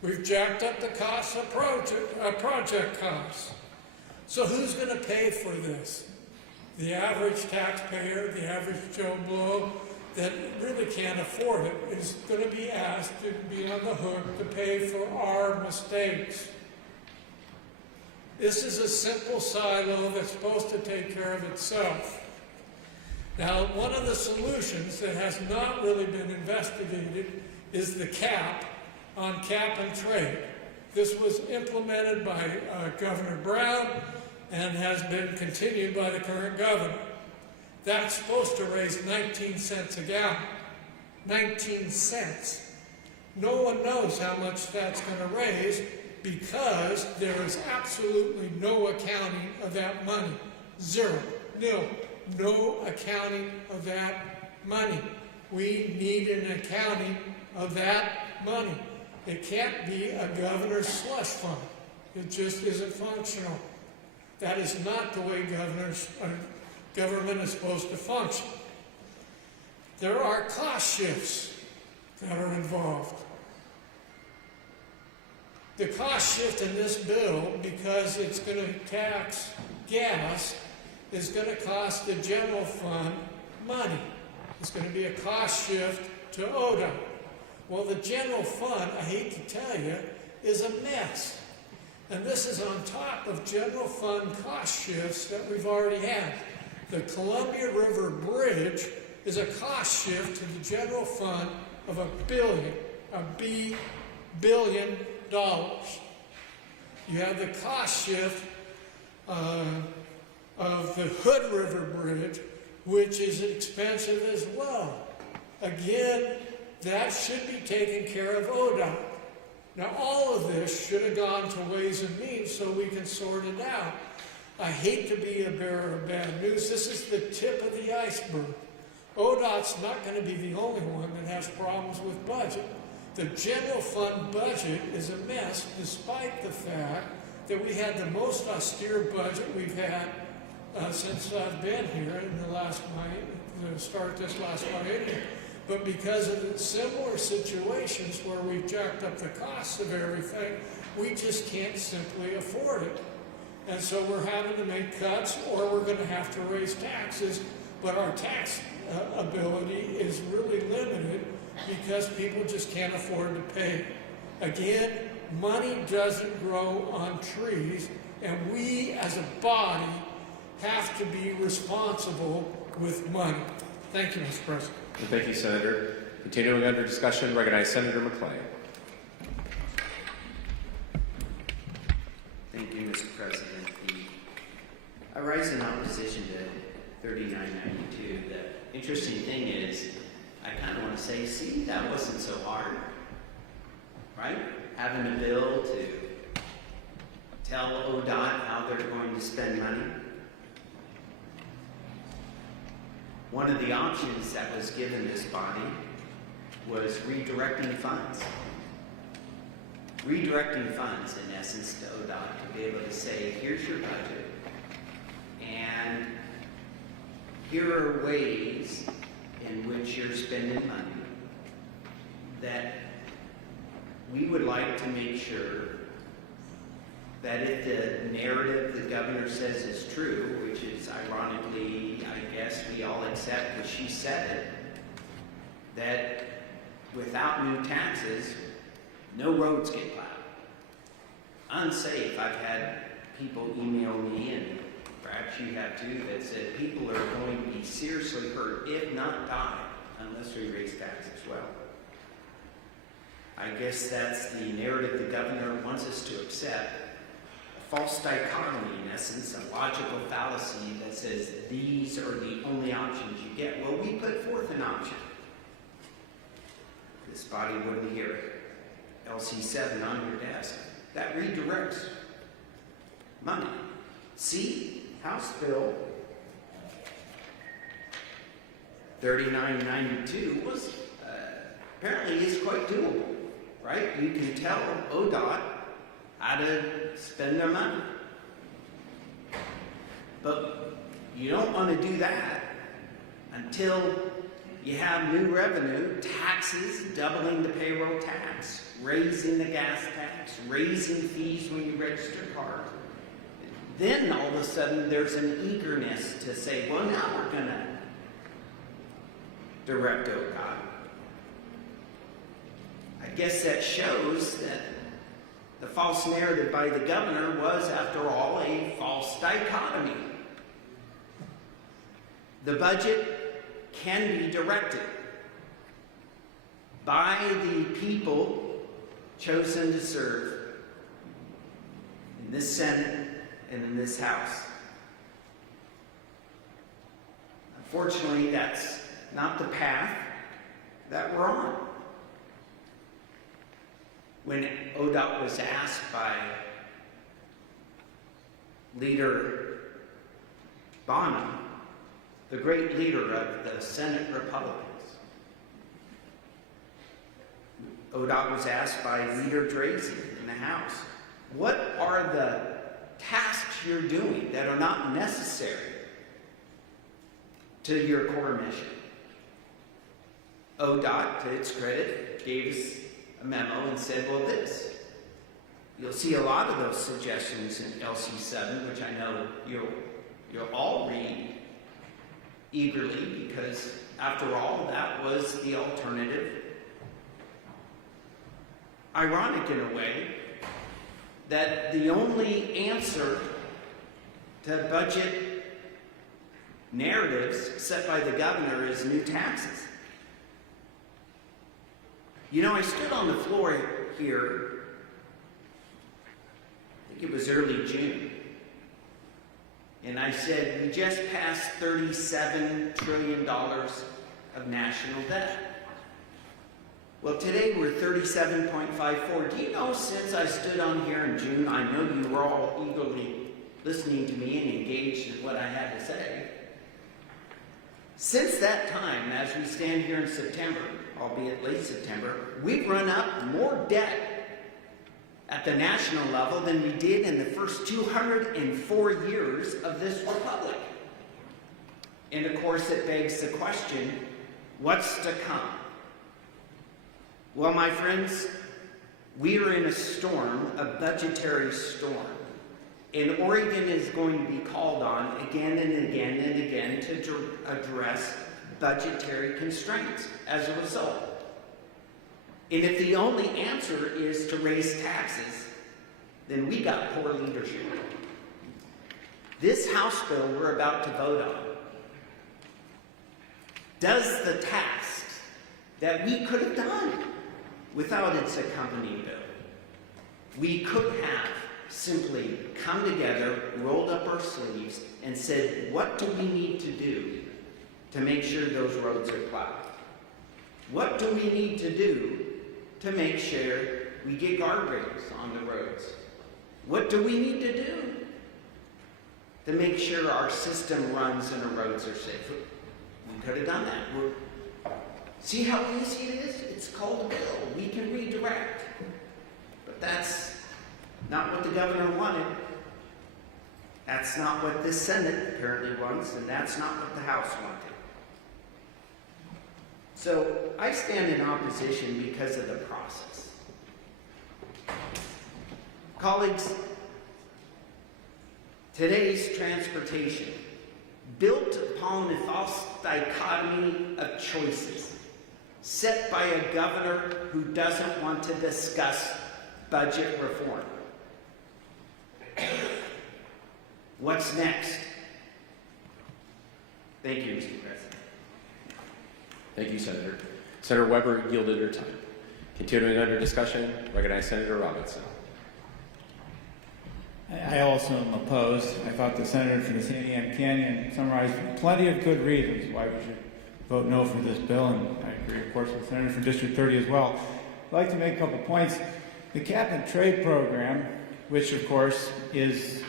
We've jacked up the cost of project costs. So who's going to pay for this? The average taxpayer, the average Joe Blow that really can't afford it is going to be asked to be on the hook to pay for our mistakes. This is a simple silo that's supposed to take care of itself. Now, one of the solutions that has not really been investigated is the cap on cap and trade. This was implemented by Governor Brown and has been continued by the current governor. That's supposed to raise 19 cents a gallon. 19 cents. No one knows how much that's going to raise because there is absolutely no accounting of that money. Zero. Nil. No accounting of that money. We need an accounting of that money. It can't be a governor's slush fund. It just isn't functional. That is not the way government is supposed to function. There are cost shifts that are involved. The cost shift in this bill, because it's going to tax gas, is going to cost the general fund money. It's going to be a cost shift to ODOT. Well, the general fund, I hate to tell you, is a mess. And this is on top of general fund cost shifts that we've already had. The Columbia River Bridge is a cost shift to the general fund of $1 billion. You have the cost shift of the Hood River Bridge, which is expensive as well. Again, that should be taken care of ODOT. Now, all of this should have gone to Ways and Means so we can sort it out. I hate to be a bearer of bad news. This is the tip of the iceberg. ODOT's not going to be the only one that has problems with budget. The general fund budget is a mess, despite the fact that we had the most austere budget we've had since I've been here in the start of this last biennium. But because of the similar situations where we've jacked up the costs of everything, we just can't simply afford it. And so we're having to make cuts, or we're going to have to raise taxes, but our tax ability is really limited because people just can't afford to pay. Again, money doesn't grow on trees, and we as a body have to be responsible with money. Thank you, Mr. President. And thank you, Senator. Continuing under discussion, recognize Senator McClain. Thank you, Mr. President. I rise in opposition to 3992. The interesting thing is, I kind of want to say, see, that wasn't so hard, right? Having a bill to tell ODOT how they're going to spend money. One of the options that was given this body was redirecting funds. Redirecting funds, in essence, to ODOT to be able to say, here's your budget, and here are ways in which you're spending money that we would like to make sure that if the narrative the governor says is true, which is ironically, I guess we all accept because she said it, that without new taxes, no roads get plowed. Unsafe. I've had people email me, and perhaps you have too, that said people are going to be seriously hurt, if not die, unless we raise taxes. Well, I guess that's the narrative the governor wants us to accept. A false dichotomy, in essence, a logical fallacy that says these are the only options you get. Well, we put forth an option. This body wouldn't hear it. LC7 on your desk. That redirects money. See, House Bill 3992 was apparently is quite doable, right? You can tell ODOT how to spend their money. But you don't want to do that until you have new revenue, taxes, doubling the payroll tax, raising the gas tax, raising fees when you register cars. Then all of a sudden there's an eagerness to say, well, now we're going to direct ODOT. I guess that shows that the false narrative by the governor was, after all, a false dichotomy. The budget can be directed by the people chosen to serve in this Senate and in this House. Unfortunately, that's not the path that we're on. When ODOT was asked by Leader Bonham, the great leader of the Senate Republicans, ODOT was asked by Leader Drazy in the House, what are the tasks you're doing that are not necessary to your core mission? ODOT, to its credit, gave us a memo and said, well, this. You'll see a lot of those suggestions in LC7, which I know you'll all read eagerly, because after all, that was the alternative. Ironic in a way that the only answer to budget narratives set by the governor is new taxes. You know, I stood on the floor here, I think it was early June, and I said, we just passed $37 trillion of national debt. Well, today we're 37.54. Do you know, since I stood on here in June, I know you were all eagerly listening to me and engaged in what I had to say. Since that time, as we stand here in September, albeit late September, we've run up more debt at the national level than we did in the first 204 years of this republic. And of course, it begs the question, what's to come? Well, my friends, we are in a storm, a budgetary storm. And Oregon is going to be called on again and again and again to address budgetary constraints as a result. And if the only answer is to raise taxes, then we got poor leadership. This House bill we're about to vote on does the task that we could have done without its accompanying bill. We could have simply come together, rolled up our sleeves, and said, what do we need to do to make sure those roads are plowed? What do we need to do to make sure we get guardrails on the roads? What do we need to do to make sure our system runs and our roads are safe? We could have done that. See how easy it is? It's called a bill. We can redirect. But that's not what the governor wanted. That's not what this Senate apparently wants, and that's not what the House wanted. So I stand in opposition because of the process. Colleagues, today's transportation, built upon a false dichotomy of choices, set by a governor who doesn't want to discuss budget reform. What's next? Thank you, Mr. President. Thank you, Senator. Senator Weber yielded her time. Continuing under discussion, recognize Senator Robinson. I also am opposed. I thought the senator from the San Diego Canyon summarized plenty of good reasons why we should vote no for this bill, and I agree, of course, with the senator from District 30 as well. I'd like to make a couple points. The cap and trade program, which of course is,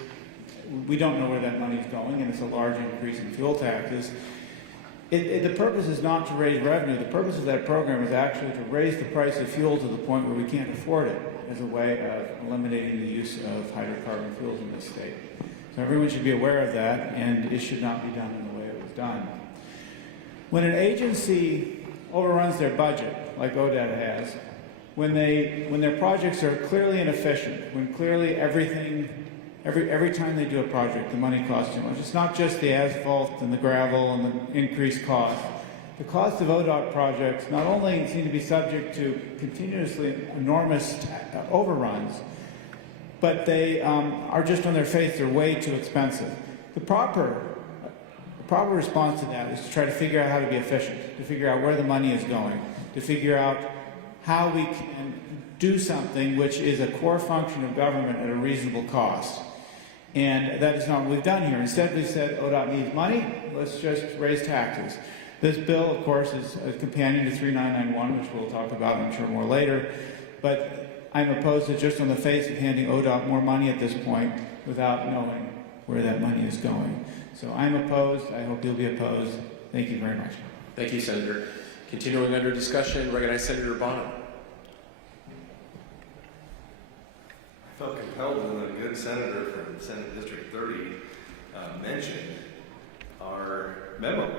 we don't know where that money is going, and it's a large increase in fuel taxes. The purpose is not to raise revenue. The purpose of that program is actually to raise the price of fuel to the point where we can't afford it, as a way of eliminating the use of hydrocarbon fuels in this state. So everyone should be aware of that, and it should not be done in the way it was done. When an agency overruns their budget, like ODOT has, when their projects are clearly inefficient, when clearly every time they do a project, the money costs too much. It's not just the asphalt and the gravel and the increased cost. The cost of ODOT projects not only seem to be subject to continuously enormous overruns, but they are just on their face, they're way too expensive. The proper proper response to that is to try to figure out how to be efficient, to figure out where the money is going, to figure out how we can do something which is a core function of government at a reasonable cost. And that is not what we've done here. Instead, we've said ODOT needs money, let's just raise taxes. This bill, of course, is a companion to 3991, which we'll talk about, I'm sure, more later. But I'm opposed to just on the face of handing ODOT more money at this point without knowing where that money is going. So I'm opposed. I hope you'll be opposed. Thank you very much. Thank you, Senator. Continuing under discussion, recognize Senator Bonham. I felt compelled when the good senator from Senate District 30 mentioned our memo.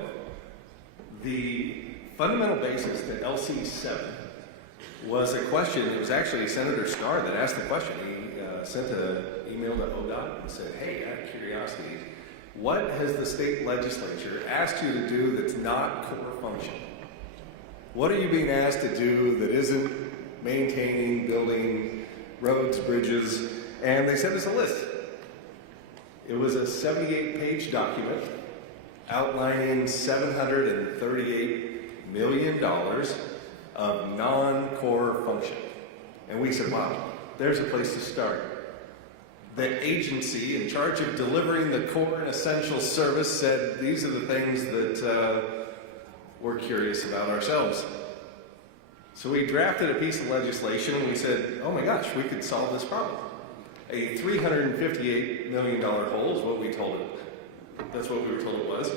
The fundamental basis to LC 7 was a question. It was actually Senator Starr that asked the question. He sent an email to ODOT and said, hey, out of curiosity, what has the state legislature asked you to do that's not core function? What are you being asked to do that isn't maintaining, building roads, bridges? And they sent us a list. It was a 78-page document outlining $738 million of non-core function. And we said, wow, there's a place to start. The agency in charge of delivering the core and essential service said these are the things that we're curious about ourselves. So we drafted a piece of legislation and we said, oh my gosh, we could solve this problem. A $358 million hole is what we told it. That's what we were told it was.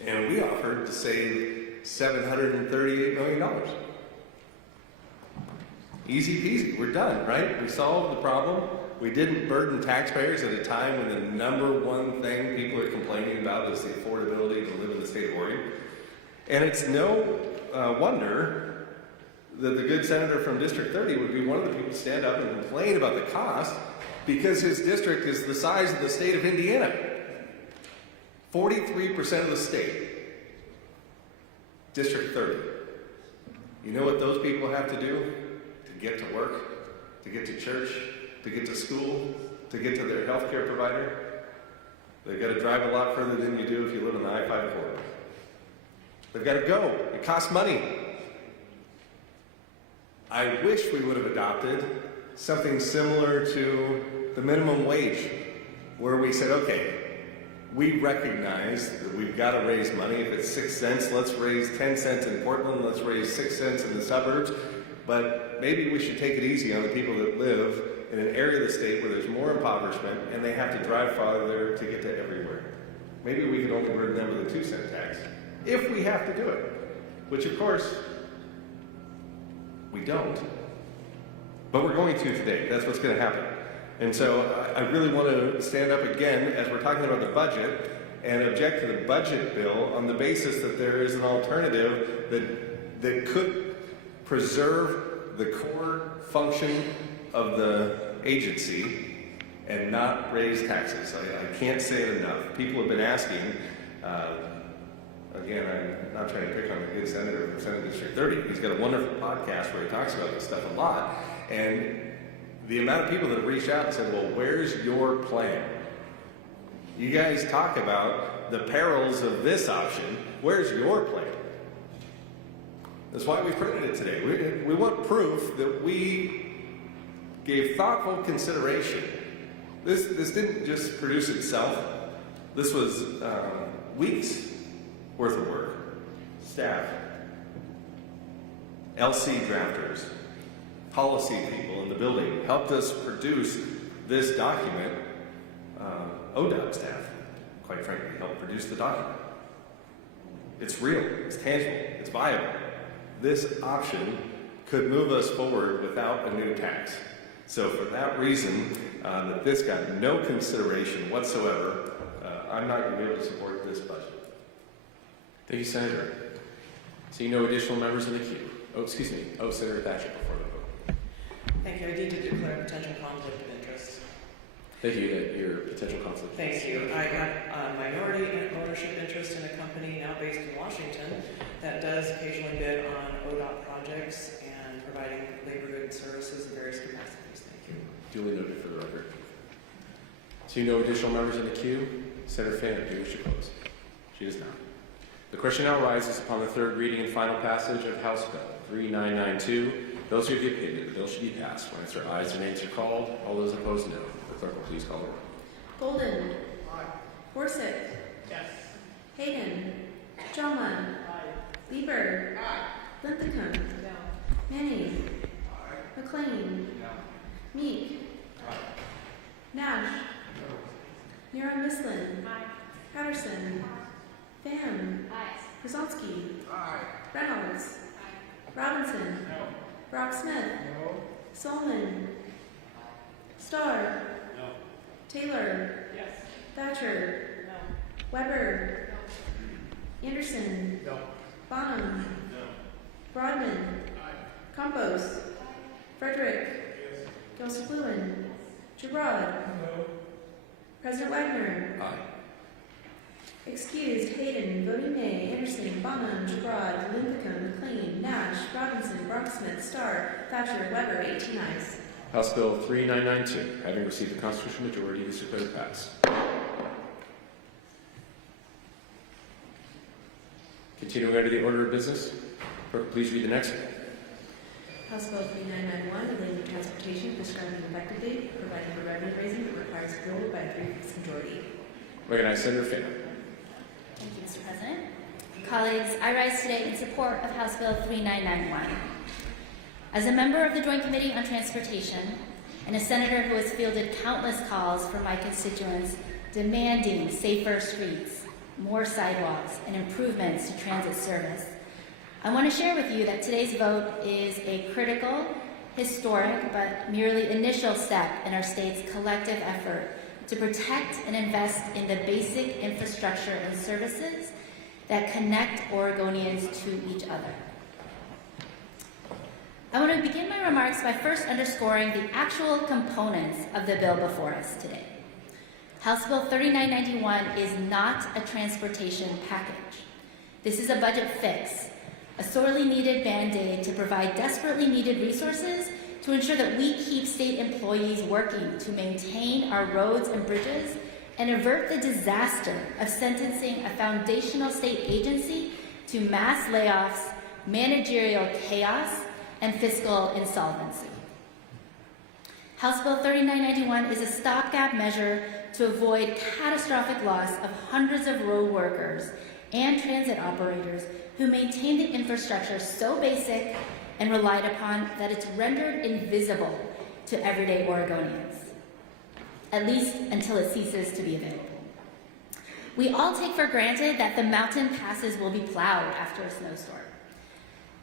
And we offered to save $738 million. Easy peasy, we're done, right? We solved the problem. We didn't burden taxpayers at a time when the number one thing people are complaining about is the affordability to live in the state of Oregon. And it's no wonder that the good senator from District 30 would be one of the people to stand up and complain about the cost, because his district is the size of the state of Indiana. 43% of the state. District 30. You know what those people have to do to get to work, to get to church, to get to school, to get to their health care provider? They've got to drive a lot further than you do if you live on the I-5 corridor. They've got to go. It costs money. I wish we would have adopted something similar to the minimum wage, where we said, okay, we recognize that we've got to raise money. If it's 6 cents, let's raise 10 cents in Portland, let's raise 6 cents in the suburbs, but maybe we should take it easy on the people that live in an area of the state where there's more impoverishment and they have to drive farther to get to everywhere. Maybe we could only burden them with a 2-cent tax, if we have to do it, which of course, we don't. But we're going to today. That's what's going to happen. And so I really want to stand up again as we're talking about the budget and object to the budget bill on the basis that there is an alternative that could preserve the core function of the agency and not raise taxes. I can't say it enough. People have been asking, again, I'm not trying to pick on the good senator from Senate District 30. He's got a wonderful podcast where he talks about this stuff a lot. And the amount of people that have reached out and said, well, where's your plan? You guys talk about the perils of this option. Where's your plan? That's why we printed it today. We want proof that we gave thoughtful consideration. This didn't just produce itself. This was weeks worth of work. Staff, LC drafters, policy people in the building helped us produce this document. ODOT staff, quite frankly, helped produce the document. It's real, it's tangible, it's viable. This option could move us forward without a new tax. So for that reason, that this got no consideration whatsoever, I'm not going to be able to support this budget. Thank you, Senator. So no additional members in the queue. Oh, excuse me. Oh, Senator Thatcher before the vote. Thank you. I need to declare potential conflict of interest. Thank you, that your potential conflict. Thank you. I have a minority ownership interest in a company now based in Washington that does occasionally bid on ODOT projects and providing labor goods services in various capacities. Thank you. Duly noted for the record. So no additional members in the queue. Senator Fannin, do you wish to close? She does not. The question now arises upon the third reading and final passage of House Bill 3992. Those who have opinion, the bill should be passed. When it's their ayes, their names are called. All those opposed, no. The clerk will please call the roll. Golden. Gorsuch. Yes. Hayden. Joma. Lieber. Linthicum. Manning. McLean. Meek. Nash. Nero Mislin. Patterson. Pham. Krasonsky. Reynolds. Robinson. Brock Smith. Solomon. Starr. Taylor. Thatcher. Weber. Anderson. Bonham. Broadman. Campos. Frederick. Gilser-Lewin. Gibrod. President Wagner. Aye. Excused: Hayden. Voting nay: Anderson, Bonham, Gibrod, Linthicum, McLean, Nash, Robinson, Brocksmith, Starr, Thatcher, Weber. 18 ayes. House Bill 3992, having received the constitutional majority, is declared passed. Continuing under the order of business, clerk, please read the next one. House Bill 3991, relating to transportation, prescribing an effective date, providing for revenue raising that requires approval by a 3/5 majority. Recognize Senator Pham. Thank you, Mr. President. Colleagues, I rise today in support of House Bill 3991. As a member of the Joint Committee on Transportation and a senator who has fielded countless calls from my constituents demanding safer streets, more sidewalks, and improvements to transit service, I want to share with you that today's vote is a critical, historic, but merely initial step in our state's collective effort to protect and invest in the basic infrastructure and services that connect Oregonians to each other. I want to begin my remarks by first underscoring the actual components of the bill before us today. House Bill 3991 is not a transportation package. This is a budget fix, a sorely needed Band-Aid to provide desperately needed resources to ensure that we keep state employees working to maintain our roads and bridges and avert the disaster of sentencing a foundational state agency to mass layoffs, managerial chaos, and fiscal insolvency. House Bill 3991 is a stopgap measure to avoid catastrophic loss of hundreds of road workers and transit operators who maintain the infrastructure so basic and relied upon that it's rendered invisible to everyday Oregonians, at least until it ceases to be available. We all take for granted that the mountain passes will be plowed after a snowstorm.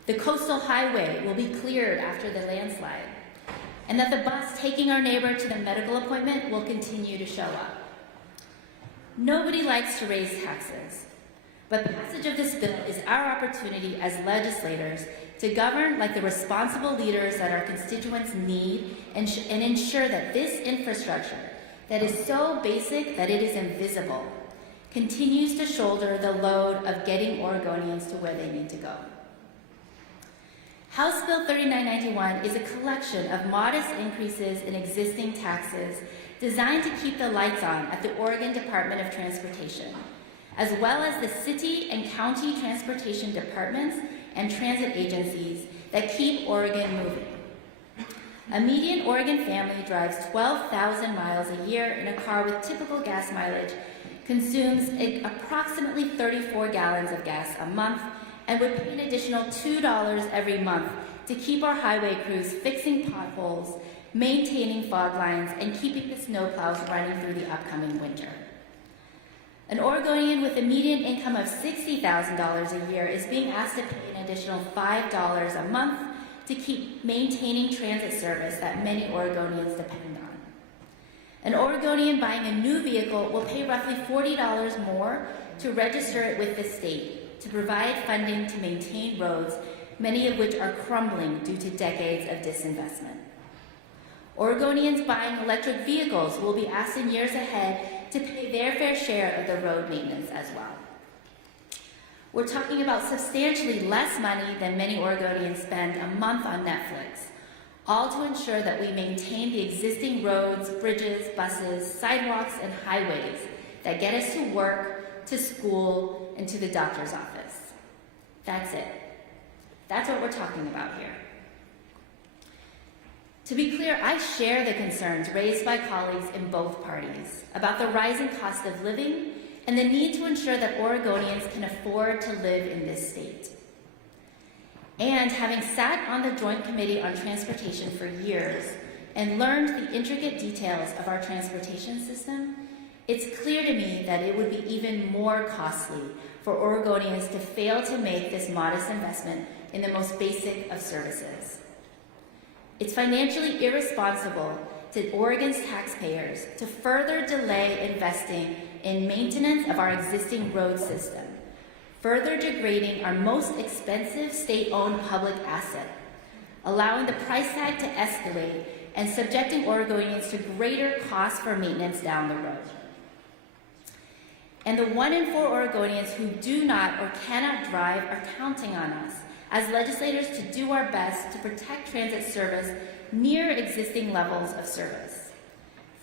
The coastal highway will be cleared after the landslide, and that the bus taking our neighbor to the medical appointment will continue to show up. Nobody likes to raise taxes, but passage of this bill is our opportunity as legislators to govern like the responsible leaders that our constituents need and ensure that this infrastructure that is so basic that it is invisible continues to shoulder the load of getting Oregonians to where they need to go. House Bill 3991 is a collection of modest increases in existing taxes designed to keep the lights on at the Oregon Department of Transportation, as well as the city and county transportation departments and transit agencies that keep Oregon moving. A median Oregon family drives 12,000 miles a year in a car with typical gas mileage, consumes approximately 34 gallons of gas a month, and would pay an additional $2 every month to keep our highway crews fixing potholes, maintaining fog lines, and keeping the snowplows running through the upcoming winter. An Oregonian with a median income of $60,000 a year is being asked to pay an additional $5 a month to keep maintaining transit service that many Oregonians depend on. An Oregonian buying a new vehicle will pay roughly $40 more to register it with the state to provide funding to maintain roads, many of which are crumbling due to decades of disinvestment. Oregonians buying electric vehicles will be asked in years ahead to pay their fair share of the road maintenance as well. We're talking about substantially less money than many Oregonians spend a month on Netflix, all to ensure that we maintain the existing roads, bridges, buses, sidewalks, and highways that get us to work, to school, and to the doctor's office. That's it. That's what we're talking about here. To be clear, I share the concerns raised by colleagues in both parties about the rising cost of living and the need to ensure that Oregonians can afford to live in this state. And having sat on the Joint Committee on Transportation for years and learned the intricate details of our transportation system, it's clear to me that it would be even more costly for Oregonians to fail to make this modest investment in the most basic of services. It's financially irresponsible to Oregon's taxpayers to further delay investing in maintenance of our existing road system, further degrading our most expensive state-owned public asset, allowing the price tag to escalate and subjecting Oregonians to greater costs for maintenance down the road. And the 1 in 4 Oregonians who do not or cannot drive are counting on us as legislators to do our best to protect transit service near existing levels of service.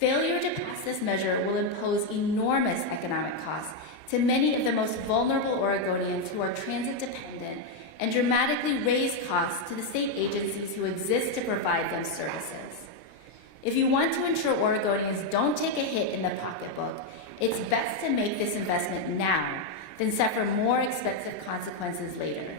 Failure to pass this measure will impose enormous economic costs to many of the most vulnerable Oregonians who are transit dependent and dramatically raise costs to the state agencies who exist to provide them services. If you want to ensure Oregonians don't take a hit in the pocketbook, it's best to make this investment now than suffer more expensive consequences later.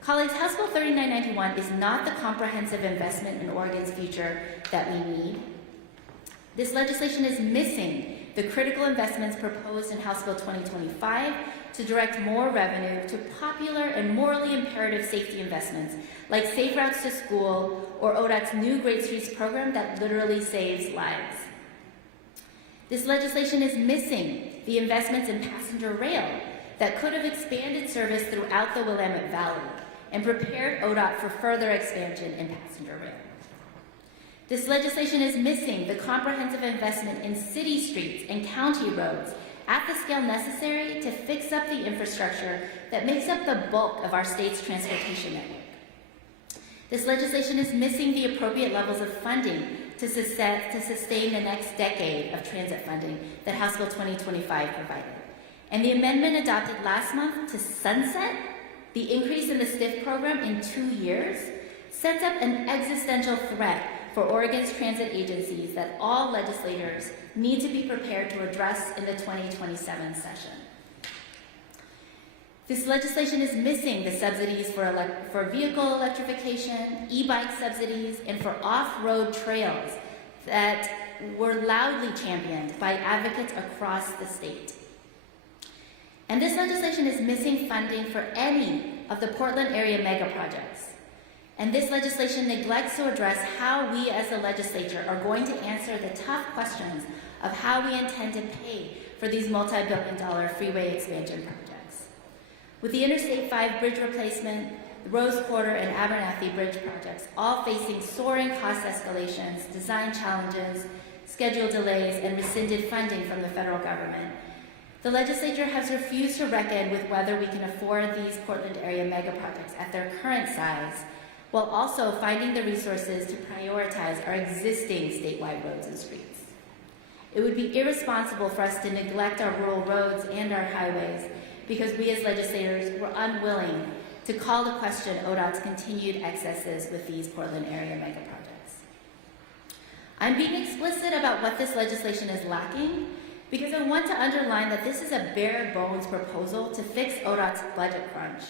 Colleagues, House Bill 3991 is not the comprehensive investment in Oregon's future that we need. This legislation is missing the critical investments proposed in House Bill 2025 to direct more revenue to popular and morally imperative safety investments like Safe Routes to School or ODOT's new Great Streets program that literally saves lives. This legislation is missing the investments in passenger rail that could have expanded service throughout the Willamette Valley and prepared ODOT for further expansion in passenger rail. This legislation is missing the comprehensive investment in city streets and county roads at the scale necessary to fix up the infrastructure that makes up the bulk of our state's transportation network. This legislation is missing the appropriate levels of funding to sustain the next decade of transit funding that House Bill 2025 provided. And the amendment adopted last month to sunset the increase in the STIF program in 2 years sets up an existential threat for Oregon's transit agencies that all legislators need to be prepared to address in the 2027 session. This legislation is missing the subsidies for vehicle electrification, e-bike subsidies, and for off-road trails that were loudly championed by advocates across the state. And this legislation is missing funding for any of the Portland area mega projects. And this legislation neglects to address how we as the legislature are going to answer the tough questions of how we intend to pay for these multi-billion-dollar freeway expansion projects. With the Interstate 5 bridge replacement, the Rose Quarter and Abernathy Bridge projects all facing soaring cost escalations, design challenges, schedule delays, and rescinded funding from the federal government, the legislature has refused to reckon with whether we can afford these Portland area mega projects at their current size, while also finding the resources to prioritize our existing statewide roads and streets. It would be irresponsible for us to neglect our rural roads and our highways because we as legislators were unwilling to call to question ODOT's continued excesses with these Portland area mega projects. I'm being explicit about what this legislation is lacking because I want to underline that this is a bare bones proposal to fix ODOT's budget crunch,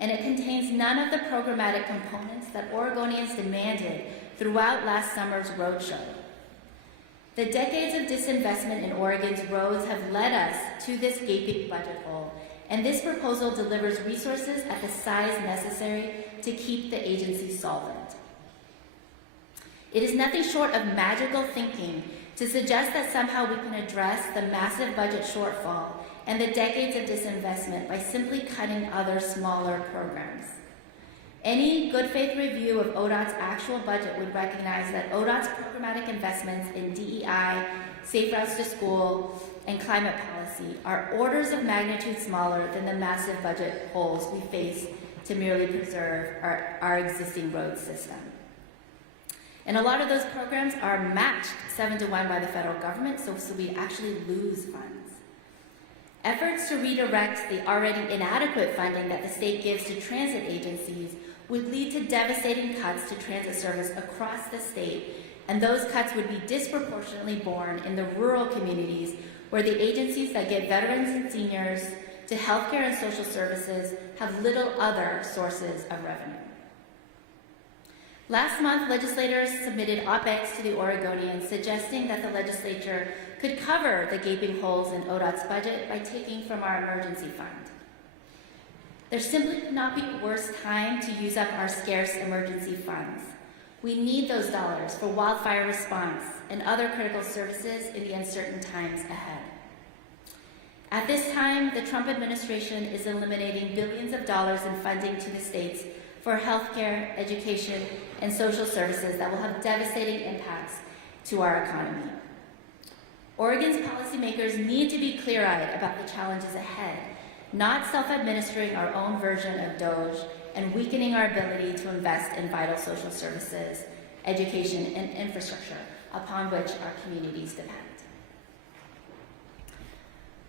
and it contains none of the programmatic components that Oregonians demanded throughout last summer's roadshow. The decades of disinvestment in Oregon's roads have led us to this gaping budget hole, and this proposal delivers resources at the size necessary to keep the agency solvent. It is nothing short of magical thinking to suggest that somehow we can address the massive budget shortfall and the decades of disinvestment by simply cutting other smaller programs. Any good faith review of ODOT's actual budget would recognize that ODOT's programmatic investments in DEI, Safe Routes to School, and climate policy are orders of magnitude smaller than the massive budget holes we face to merely preserve our existing road system. And a lot of those programs are matched 7-to-1 by the federal government, so we actually lose funds. Efforts to redirect the already inadequate funding that the state gives to transit agencies would lead to devastating cuts to transit service across the state, and those cuts would be disproportionately borne in the rural communities where the agencies that get veterans and seniors to healthcare and social services have little other sources of revenue. Last month, legislators submitted op-eds to the Oregonians suggesting that the legislature could cover the gaping holes in ODOT's budget by taking from our emergency fund. There simply could not be a worse time to use up our scarce emergency funds. We need those dollars for wildfire response and other critical services in the uncertain times ahead. At this time, the Trump administration is eliminating billions of dollars in funding to the states for healthcare, education, and social services that will have devastating impacts to our economy. Oregon's policymakers need to be clear-eyed about the challenges ahead, not self-administering our own version of DOGE and weakening our ability to invest in vital social services, education, and infrastructure upon which our communities depend.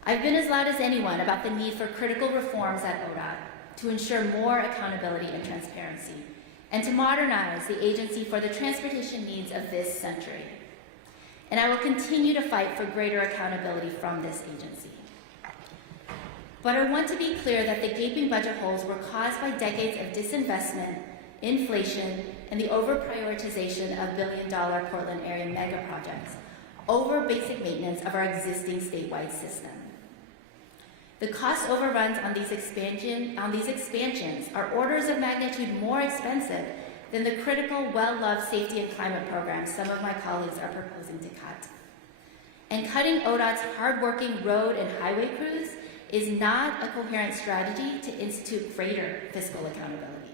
I've been as loud as anyone about the need for critical reforms at ODOT to ensure more accountability and transparency, and to modernize the agency for the transportation needs of this century. And I will continue to fight for greater accountability from this agency. But I want to be clear that the gaping budget holes were caused by decades of disinvestment, inflation, and the over-prioritization of billion-dollar Portland area mega projects over basic maintenance of our existing statewide system. The cost overruns on these expansions are orders of magnitude more expensive than the critical, well-loved safety and climate programs some of my colleagues are proposing to cut. And cutting ODOT's hardworking road and highway crews is not a coherent strategy to institute greater fiscal accountability,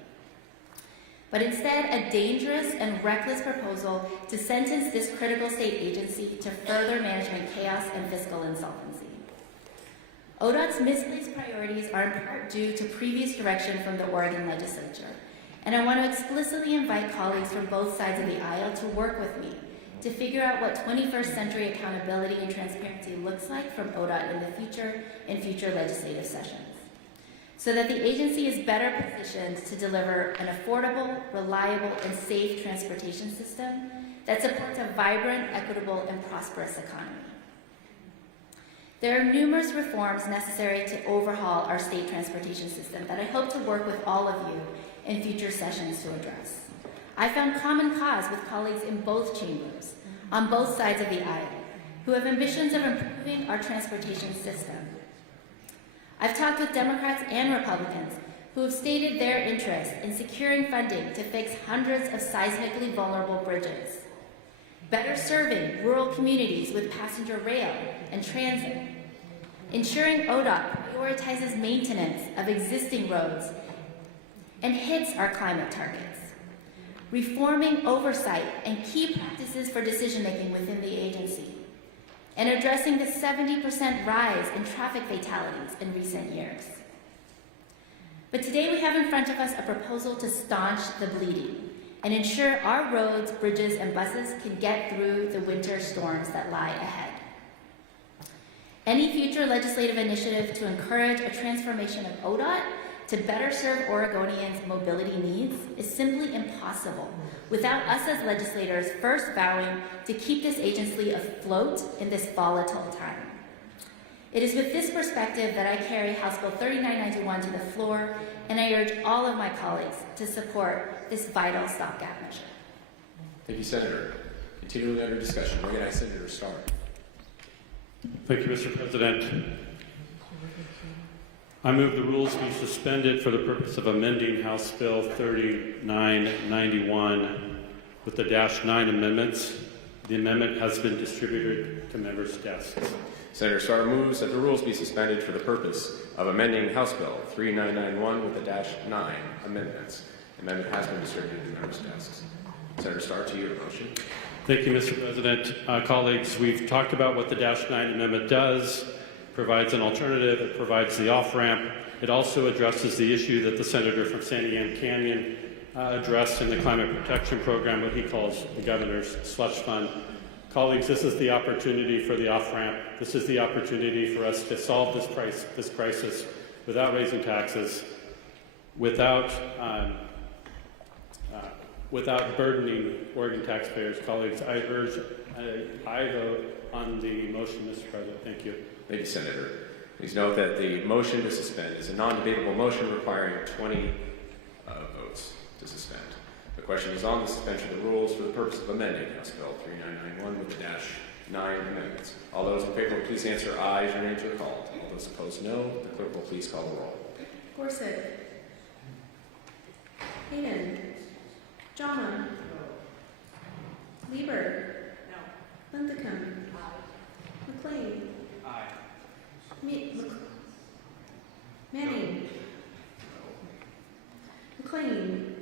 but instead a dangerous and reckless proposal to sentence this critical state agency to further management chaos and fiscal insolvency. ODOT's misplaced priorities are in part due to previous direction from the Oregon legislature, and I want to explicitly invite colleagues from both sides of the aisle to work with me to figure out what 21st century accountability and transparency looks like from ODOT in the future in future legislative sessions, so that the agency is better positioned to deliver an affordable, reliable, and safe transportation system that supports a vibrant, equitable, and prosperous economy. There are numerous reforms necessary to overhaul our state transportation system that I hope to work with all of you in future sessions to address. I found common cause with colleagues in both chambers, on both sides of the aisle, who have ambitions of improving our transportation system. I've talked with Democrats and Republicans who have stated their interest in securing funding to fix hundreds of seismically vulnerable bridges, better serving rural communities with passenger rail and transit, ensuring ODOT prioritizes maintenance of existing roads and hits our climate targets, reforming oversight and key practices for decision-making within the agency, and addressing the 70% rise in traffic fatalities in recent years. But today we have in front of us a proposal to staunch the bleeding and ensure our roads, bridges, and buses can get through the winter storms that lie ahead. Any future legislative initiative to encourage a transformation of ODOT to better serve Oregonians' mobility needs is simply impossible without us as legislators first vowing to keep this agency afloat in this volatile time. It is with this perspective that I carry House Bill 3991 to the floor, and I urge all of my colleagues to support this vital stopgap measure. Thank you, Senator. Continuing under discussion, recognize Senator Starr. Thank you, Mr. President. I move the rules be suspended for the purpose of amending House Bill 3991 with the -9 amendments. The amendment has been distributed to members' desks. Senator Starr moves that the rules be suspended for the purpose of amending House Bill 3991 with the -9 amendments. The amendment has been distributed to members' desks. Senator Starr, to your motion. Thank you, Mr. President. Colleagues, we've talked about what the -9 amendment does. It provides an alternative. It provides the off-ramp. It also addresses the issue that the senator from San Diego Canyon addressed in the climate protection program, what he calls the governor's slush fund. Colleagues, this is the opportunity for the off-ramp. This is the opportunity for us to solve this crisis without raising taxes, without burdening Oregon taxpayers. Colleagues, I vote on the motion, Mr. President. Thank you. Thank you, Senator. Please note that the motion to suspend is a non-debatable motion requiring 20 votes to suspend. The question is on the suspension of the rules for the purpose of amending House Bill 3991 with the -9 amendments. All those in favor, please answer aye as your names are called. All those opposed, no. The clerk will please call the roll. Gorsuch. Hayden. Jama. Lieber. Linthicum. McLean. Manning. McLean.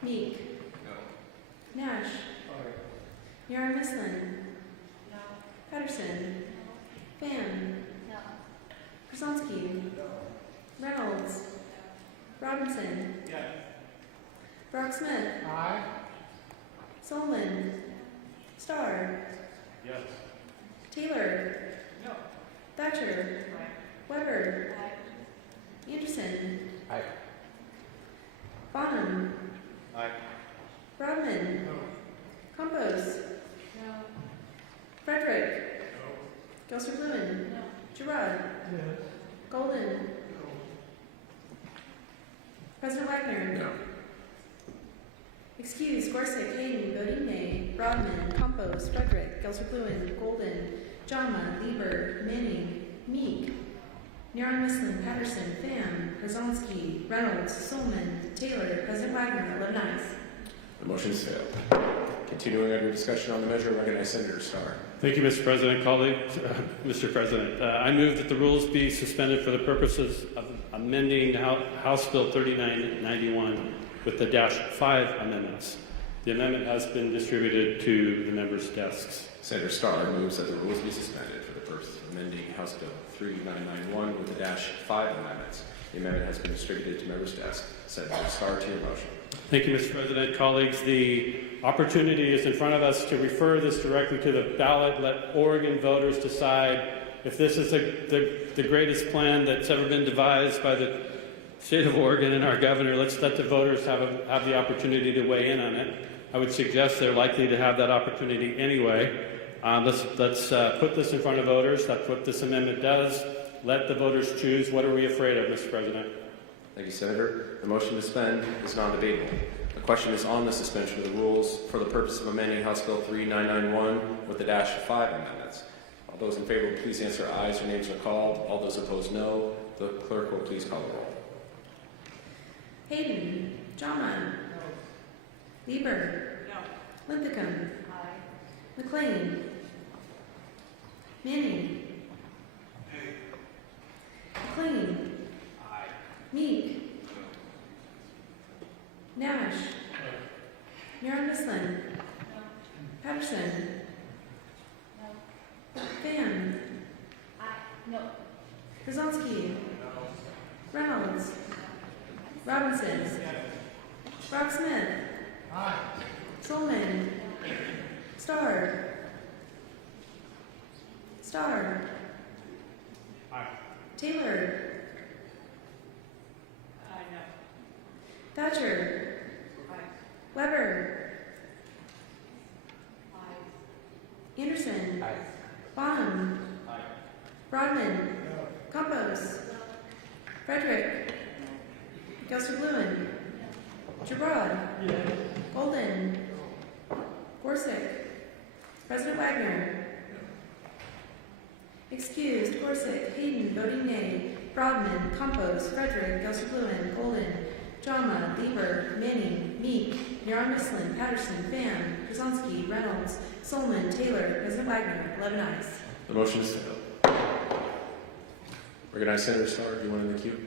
Meek. Nash. Yara Mislin. Patterson. Pham. Krasonsky. Reynolds. Robinson. Brock Smith. Solomon. Starr. Yes. Taylor. Thatcher. Weber. Anderson. Bonham. Rodman. Campos. Frederick. Gelser Lewin. Gerard. Golden. President Wagner. No. Excuse, Gorsuch, Hayden, voting nay. Rodman, Campos, Frederick, Gelser Lewin, Golden, Jama, Lieber, Manning, Meek, Nyaran Mislin, Patterson, Pham, Krasonsky, Reynolds, Solomon, Taylor, President Wagner, 11 ayes. The motion has failed. Continuing under discussion on the measure, recognize Senator Starr. Thank you, Mr. President. Colleagues, Mr. President, I move that the rules be suspended for the purposes of amending House Bill 3991 with the -5 amendments. The amendment has been distributed to the members' desks. Senator Starr moves that the rules be suspended for the purpose of amending House Bill 3991 with the -5 amendments. The amendment has been distributed to members' desks. Senator Starr, to your motion. Thank you, Mr. President. Colleagues, the opportunity is in front of us to refer this directly to the ballot. Let Oregon voters decide if this is the greatest plan that's ever been devised by the state of Oregon and our governor. Let's let the voters have the opportunity to weigh in on it. I would suggest they're likely to have that opportunity anyway. Let's put this in front of voters. That's what this amendment does. Let the voters choose. What are we afraid of, Mr. President? Thank you, Senator. The motion to suspend is non-debatable. The question is on the suspension of the rules for the purpose of amending House Bill 3991 with the -5 amendments. All those in favor, please answer aye as your names are called. All those opposed, no. The clerk will please call the roll. Hayden. Jama. Lieber. Linthicum. McLean. Manning. McLean. Meek. Nash. Nyaran Mislin. Patterson. Pham. Krasonsky. Reynolds. Robinson. Brock Smith. Solomon. Starr. Taylor. Thatcher. Weber. Anderson. Bonham. Rodman. Campos. Frederick. Gelser Lewin. Gerard. Golden. Gorsuch. President Wagner. Excused, Gorsuch, Hayden, voting nay. Rodman, Campos, Frederick, Gelser Lewin, Golden, Jama, Lieber, Manning, Meek, Nyaran Mislin, Patterson, Pham, Krasonsky, Reynolds, Solomon, Taylor, President Wagner, 11 ayes. The motion is failed. Recognize Senator Starr. Do you want in the queue?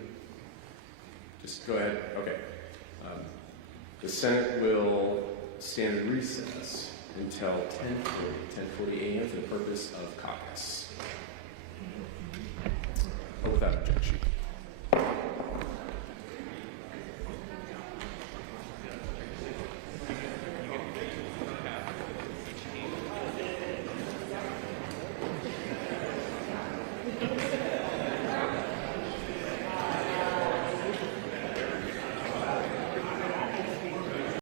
Just go ahead. Okay. The Senate will stand in recess until 10:40 a.m. for the purpose of caucus. Without objection.